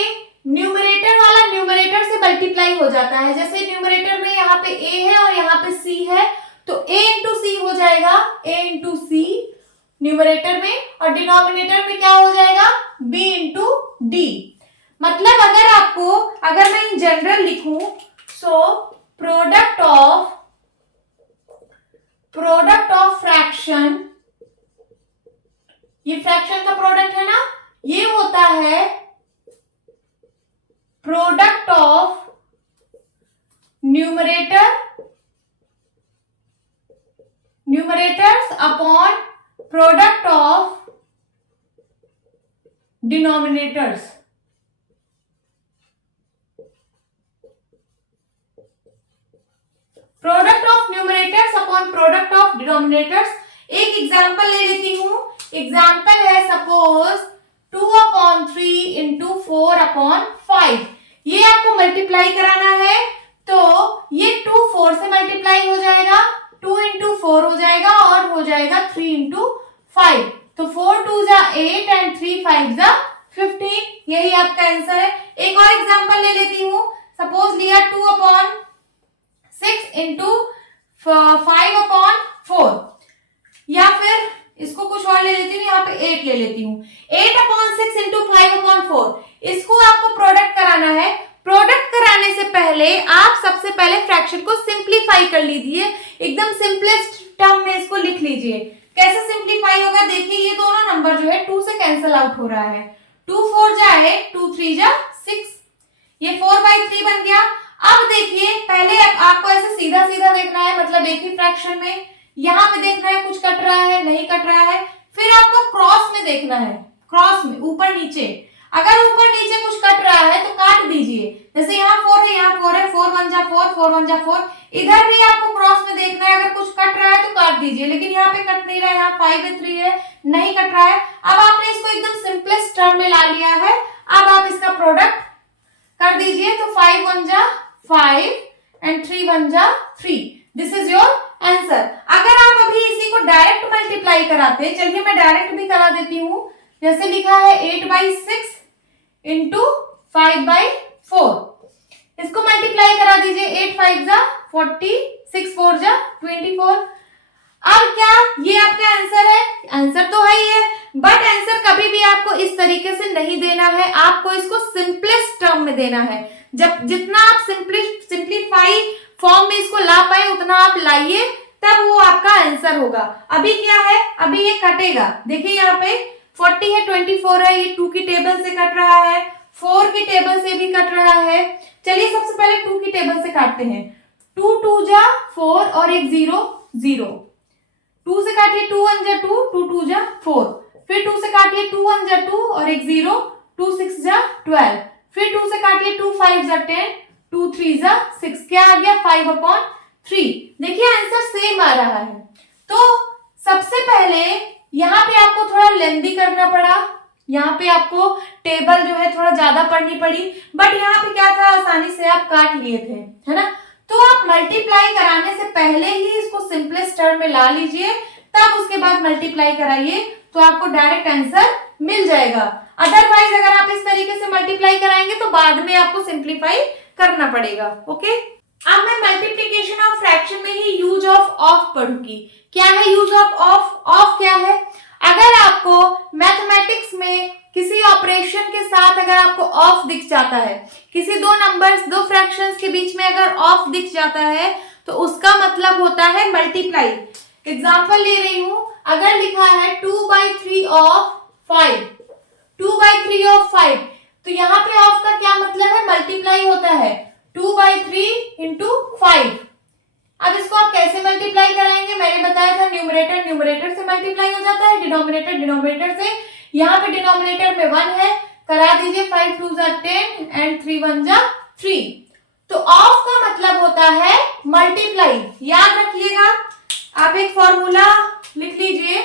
न्यूमरेटर वाला न्यूमरेटर से मल्टीप्लाई हो जाता है। जैसे न्यूमरेटर में यहाँ पे a है और यहाँ पे c है, तो a इंटू सी हो जाएगा, a इंटू सी न्यूमरेटर में, और डिनोमिनेटर में क्या हो जाएगा, b इंटू डी। मतलब अगर मैं इन जनरल लिखूं, सो प्रोडक्ट ऑफ फ्रैक्शन, ये फ्रैक्शन का प्रोडक्ट है ना, ये होता है product of numerators upon product of denominators. Product of numerators upon product of denominators. एक एग्जांपल ले लेती हूं। एग्जांपल है सपोज 2/3 इंटू 4/5। ये आपको मल्टीप्लाई कराना है, तो ये 2 4 से मल्टीप्लाई हो जाएगा, 2 इंटू 4 हो जाएगा, और हो जाएगा 3 इंटू 5। तो 4 2 जा 8 एंड 3 5 जा 15। यही आपका आंसर है। एक और एग्जांपल ले लेती हूँ। सपोज लिया 2/6 इंटू 5/4, या फिर इसको कुछ और ले लेती हूँ, यहाँ पे 8 ले लेती हूँ। 8/6 इंटू 5/4, इसको आपको प्रोडक्ट कराना है। प्रोडक्ट कराने से पहले आप सबसे पहले फ्रैक्शन को सिंप्लीफाई कर लीजिए, एकदम सिंपलेस्ट टर्म में इसको लिख लीजिए। कैसे सिंप्लीफाई होगा, देखिए ये दोनों नंबर जो है 2 से कैंसिल आउट हो रहा है। 2 4 जा 8, 2 3 जा 6, ये 4/3 बन गया। अब देखिए, पहले आपको ऐसे सीधा सीधा देखना है, मतलब एक ही फ्रैक्शन में। यहाँ पे देखना है कुछ कट रहा है, नहीं कट रहा है। फिर आपको क्रॉस में देखना है, क्रॉस में ऊपर नीचे। अगर ऊपर नीचे कुछ कट रहा है तो काट दीजिए। जैसे यहाँ 4 है, यहाँ 4 है, 4 1 जा 4, 4 1 जा 4। इधर भी आपको क्रॉस में देखना है, अगर कुछ कट रहा है तो काट दीजिए। लेकिन यहाँ पे कट नहीं रहा है, यहाँ 5 है, 3 है, नहीं कट रहा है। अब आपने इसको एकदम सिंपलेस्ट टर्म में ला लिया है। अब आप इसका प्रोडक्ट कर दीजिए, तो 5 1 जा 5 एंड 3 1 जा 3। This is your answer. अगर आप अभी इसी को डायरेक्ट मल्टीप्लाई कराते, चलिए मैं डायरेक्ट भी करा देती हूँ। जैसे लिखा है 8/6 इंटू 5/4, इसको मल्टीप्लाई करा दीजिए। 8 5 जा 40, 6 4 जा 24। अब क्या ये आपका आंसर है? आंसर तो है ही है, बट आंसर कभी भी आपको इस तरीके से नहीं देना है, आपको इसको सिंपलेस्ट टर्म में देना है। जब जितना आप सिंप्लीफाई फॉर्म में इसको ला पाए उतना आप लाइए, तब वो आपका आंसर होगा। अभी क्या है, अभी ये कटेगा। देखिए यहाँ पे 40 है, 24 है, ये 2 की टेबल से कट रहा है, 4 की टेबल से भी कट रहा है। चलिए सबसे पहले 2 की टेबल से काटते हैं। 2 2 जा 4 और एक 0 0। 2 से काटिए 2 1 जा 2, 2 2 जा 4। फिर 2 से काटिए 2 1 जा 2 और एक 0, 2 6 जा 12। फिर 2 से काटिए 2 5 जा 10, 2 3 जा 6। क्या आ गया? 5/3। देखिए आंसर सेम आ रहा है। तो सबसे पहले यहाँ पे आपको थोड़ा लेंदी करना पड़ा, यहाँ पे आपको टेबल जो है थोड़ा ज्यादा पढ़नी पड़ी, बट यहाँ पे क्या था, आसानी से आप काट लिए थे, है ना। तो आप मल्टीप्लाई कराने से पहले ही इसको सिंपलेस्ट टर्म में ला लीजिए, तब उसके बाद मल्टीप्लाई कराइए, तो आपको डायरेक्ट आंसर मिल जाएगा। अदरवाइज अगर आप इस तरीके से मल्टीप्लाई कराएंगे तो बाद में आपको सिंप्लीफाई करना पड़ेगा। ओके, अब मैं मल्टीप्लीकेशन ऑफ फ्रैक्शन में ही यूज ऑफ पढ़ूंगी। क्या है यूज ऑफ क्या है? अगर आपको मैथमेटिक्स में किसी ऑपरेशन के साथ अगर आपको ऑफ दिख जाता है, किसी दो नंबर्स, दो फ्रैक्शंस के बीच में अगर ऑफ दिख जाता है, तो उसका मतलब होता है मल्टीप्लाई। एग्जांपल ले रही हूं, अगर लिखा है 2/3 ऑफ 5, 2/3 ऑफ 5, तो यहाँ पे ऑफ का क्या मतलब है? मल्टीप्लाई होता है। 2/3 इंटू 5। अब इसको आप कैसे मल्टीप्लाई कराएंगे? मैंने बताया था न्यूमरेटर से मल्टीप्लाई हो जाता है, डिनोमिनेटर से। यहाँ पे डिनोमिनेटर में 1 है, करा दीजिए। 5 2 जा 10 एंड 3 1 जा 3। तो ऑफ का मतलब होता है मल्टीप्लाई। याद रखिएगा, आप एक फॉर्मूला लिख लीजिए।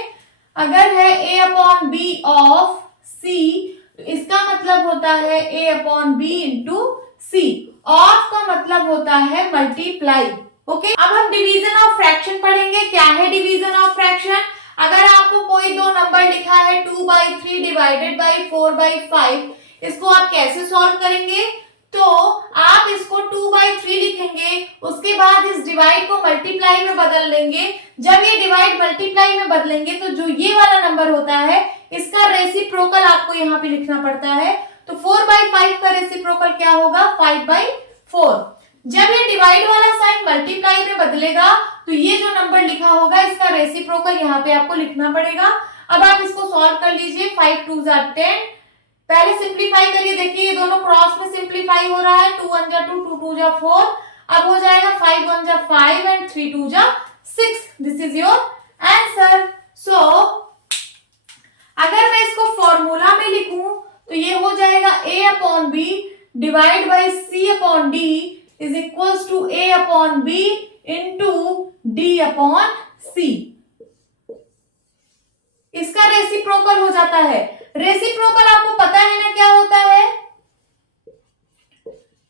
अगर है A/B ऑफ C, तो इसका मतलब होता है A/B इंटू C। ऑफ का मतलब होता है मल्टीप्लाई। ओके, अब हम डिवीजन ऑफ फ्रैक्शन पढ़ेंगे। क्या है डिवीजन ऑफ फ्रैक्शन? अगर आपको कोई दो नंबर लिखा है 2/3 डिवाइडेड बाई 4/5, इसको आप कैसे सॉल्व करेंगे? तो आप इसको 2/3 लिखेंगे, उसके बाद इस डिवाइड को मल्टीप्लाई में बदल देंगे। जब ये डिवाइड मल्टीप्लाई में बदलेंगे तो जो ये वाला नंबर होता है इसका रेसिप्रोकल आपको यहाँ पे लिखना पड़ता है। तो 4/5 का रेसिप्रोकल क्या होगा? 5/4। जब ये डिवाइड वाला साइन मल्टीप्लाई में बदलेगा तो ये जो नंबर लिखा होगा इसका रेसिप्रोकल यहाँ पे आपको लिखना पड़ेगा। अब आप इसको सॉल्व कर लीजिए। 5 2 10। पहले सिंप्लीफाई करिए, देखिए ये दोनों क्रॉस में सिंप्लीफाई हो रहा है। 2 1 जा 2, 2 2 जा 4। अब हो जाएगा 5 1 जा 5 एंड 3 2 जा 6। This is your answer. So अगर मैं इसको फॉर्मूला में लिखूं तो ये हो जाएगा a/b divide by c/d is equals to a/b into d/c। इसका रेसिप्रोकल हो जाता है। रेसिप्रोकल आपको पता है ना क्या होता है?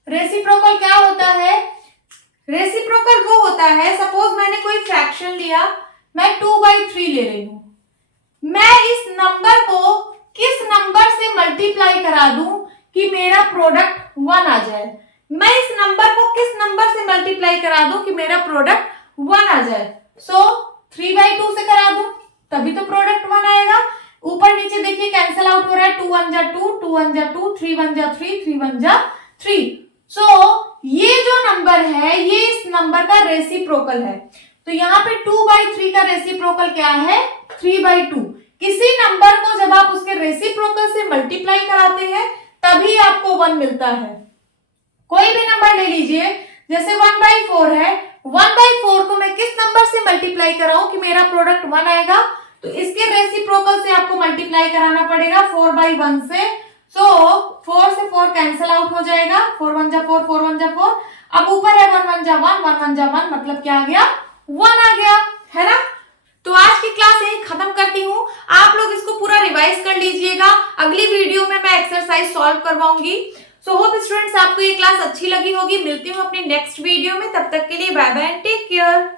रेसिप्रोकल क्या होता है? रेसिप्रोकल वो होता है, सपोज मैंने कोई फ्रैक्शन लिया, मैं 2/3 ले रही हूं, मैं इस नंबर को किस नंबर से मल्टीप्लाई करा दूं कि मेरा प्रोडक्ट 1 आ जाए? मैं इस नंबर को किस नंबर से मल्टीप्लाई करा दूं कि मेरा प्रोडक्ट 1 आ जाए? सो 3/2 से करा दूं तभी तो प्रोडक्ट 1 आएगा। ऊपर नीचे देखिए कैंसिल आउट हो रहा है। 2 1 जा 2, 2 1 जा 2, 3 1 जा 3, 3 1 जा 3। सो ये जो नंबर है ये इस नंबर का रेसिप्रोकल है। तो यहाँ पे 2/3 का रेसिप्रोकल क्या है? 3/2। किसी नंबर को जब आप उसके रेसिप्रोकल से मल्टीप्लाई कराते हैं तभी आपको 1 मिलता है। कोई भी नंबर ले लीजिए, जैसे 1/4 है, 1/4 को मैं किस नंबर से मल्टीप्लाई कराऊं कि मेरा प्रोडक्ट 1 आएगा? तो इसके रेसिप्रोकल से आपको मल्टीप्लाई कराना पड़ेगा 4/1 से। सो 4 से 4 कैंसिल आउट हो जाएगा। 4 1 जा 4, 4 1 जा 4। अब ऊपर है 1 1 जा 1, 1 1 जा 1, मतलब क्या आ गया? 1 आ गया, है ना? तो आज की क्लास यही खत्म करती हूँ। आप लोग इसको पूरा रिवाइज कर लीजिएगा। अगली वीडियो में मैं एक्सरसाइज सॉल्व करवाऊंगी। सो होप स्टूडेंट्स आपको ये क्लास अच्छी लगी होगी। मिलती हूँ अपनी नेक्स्ट वीडियो में, तब तक के लिए bye bye and take care.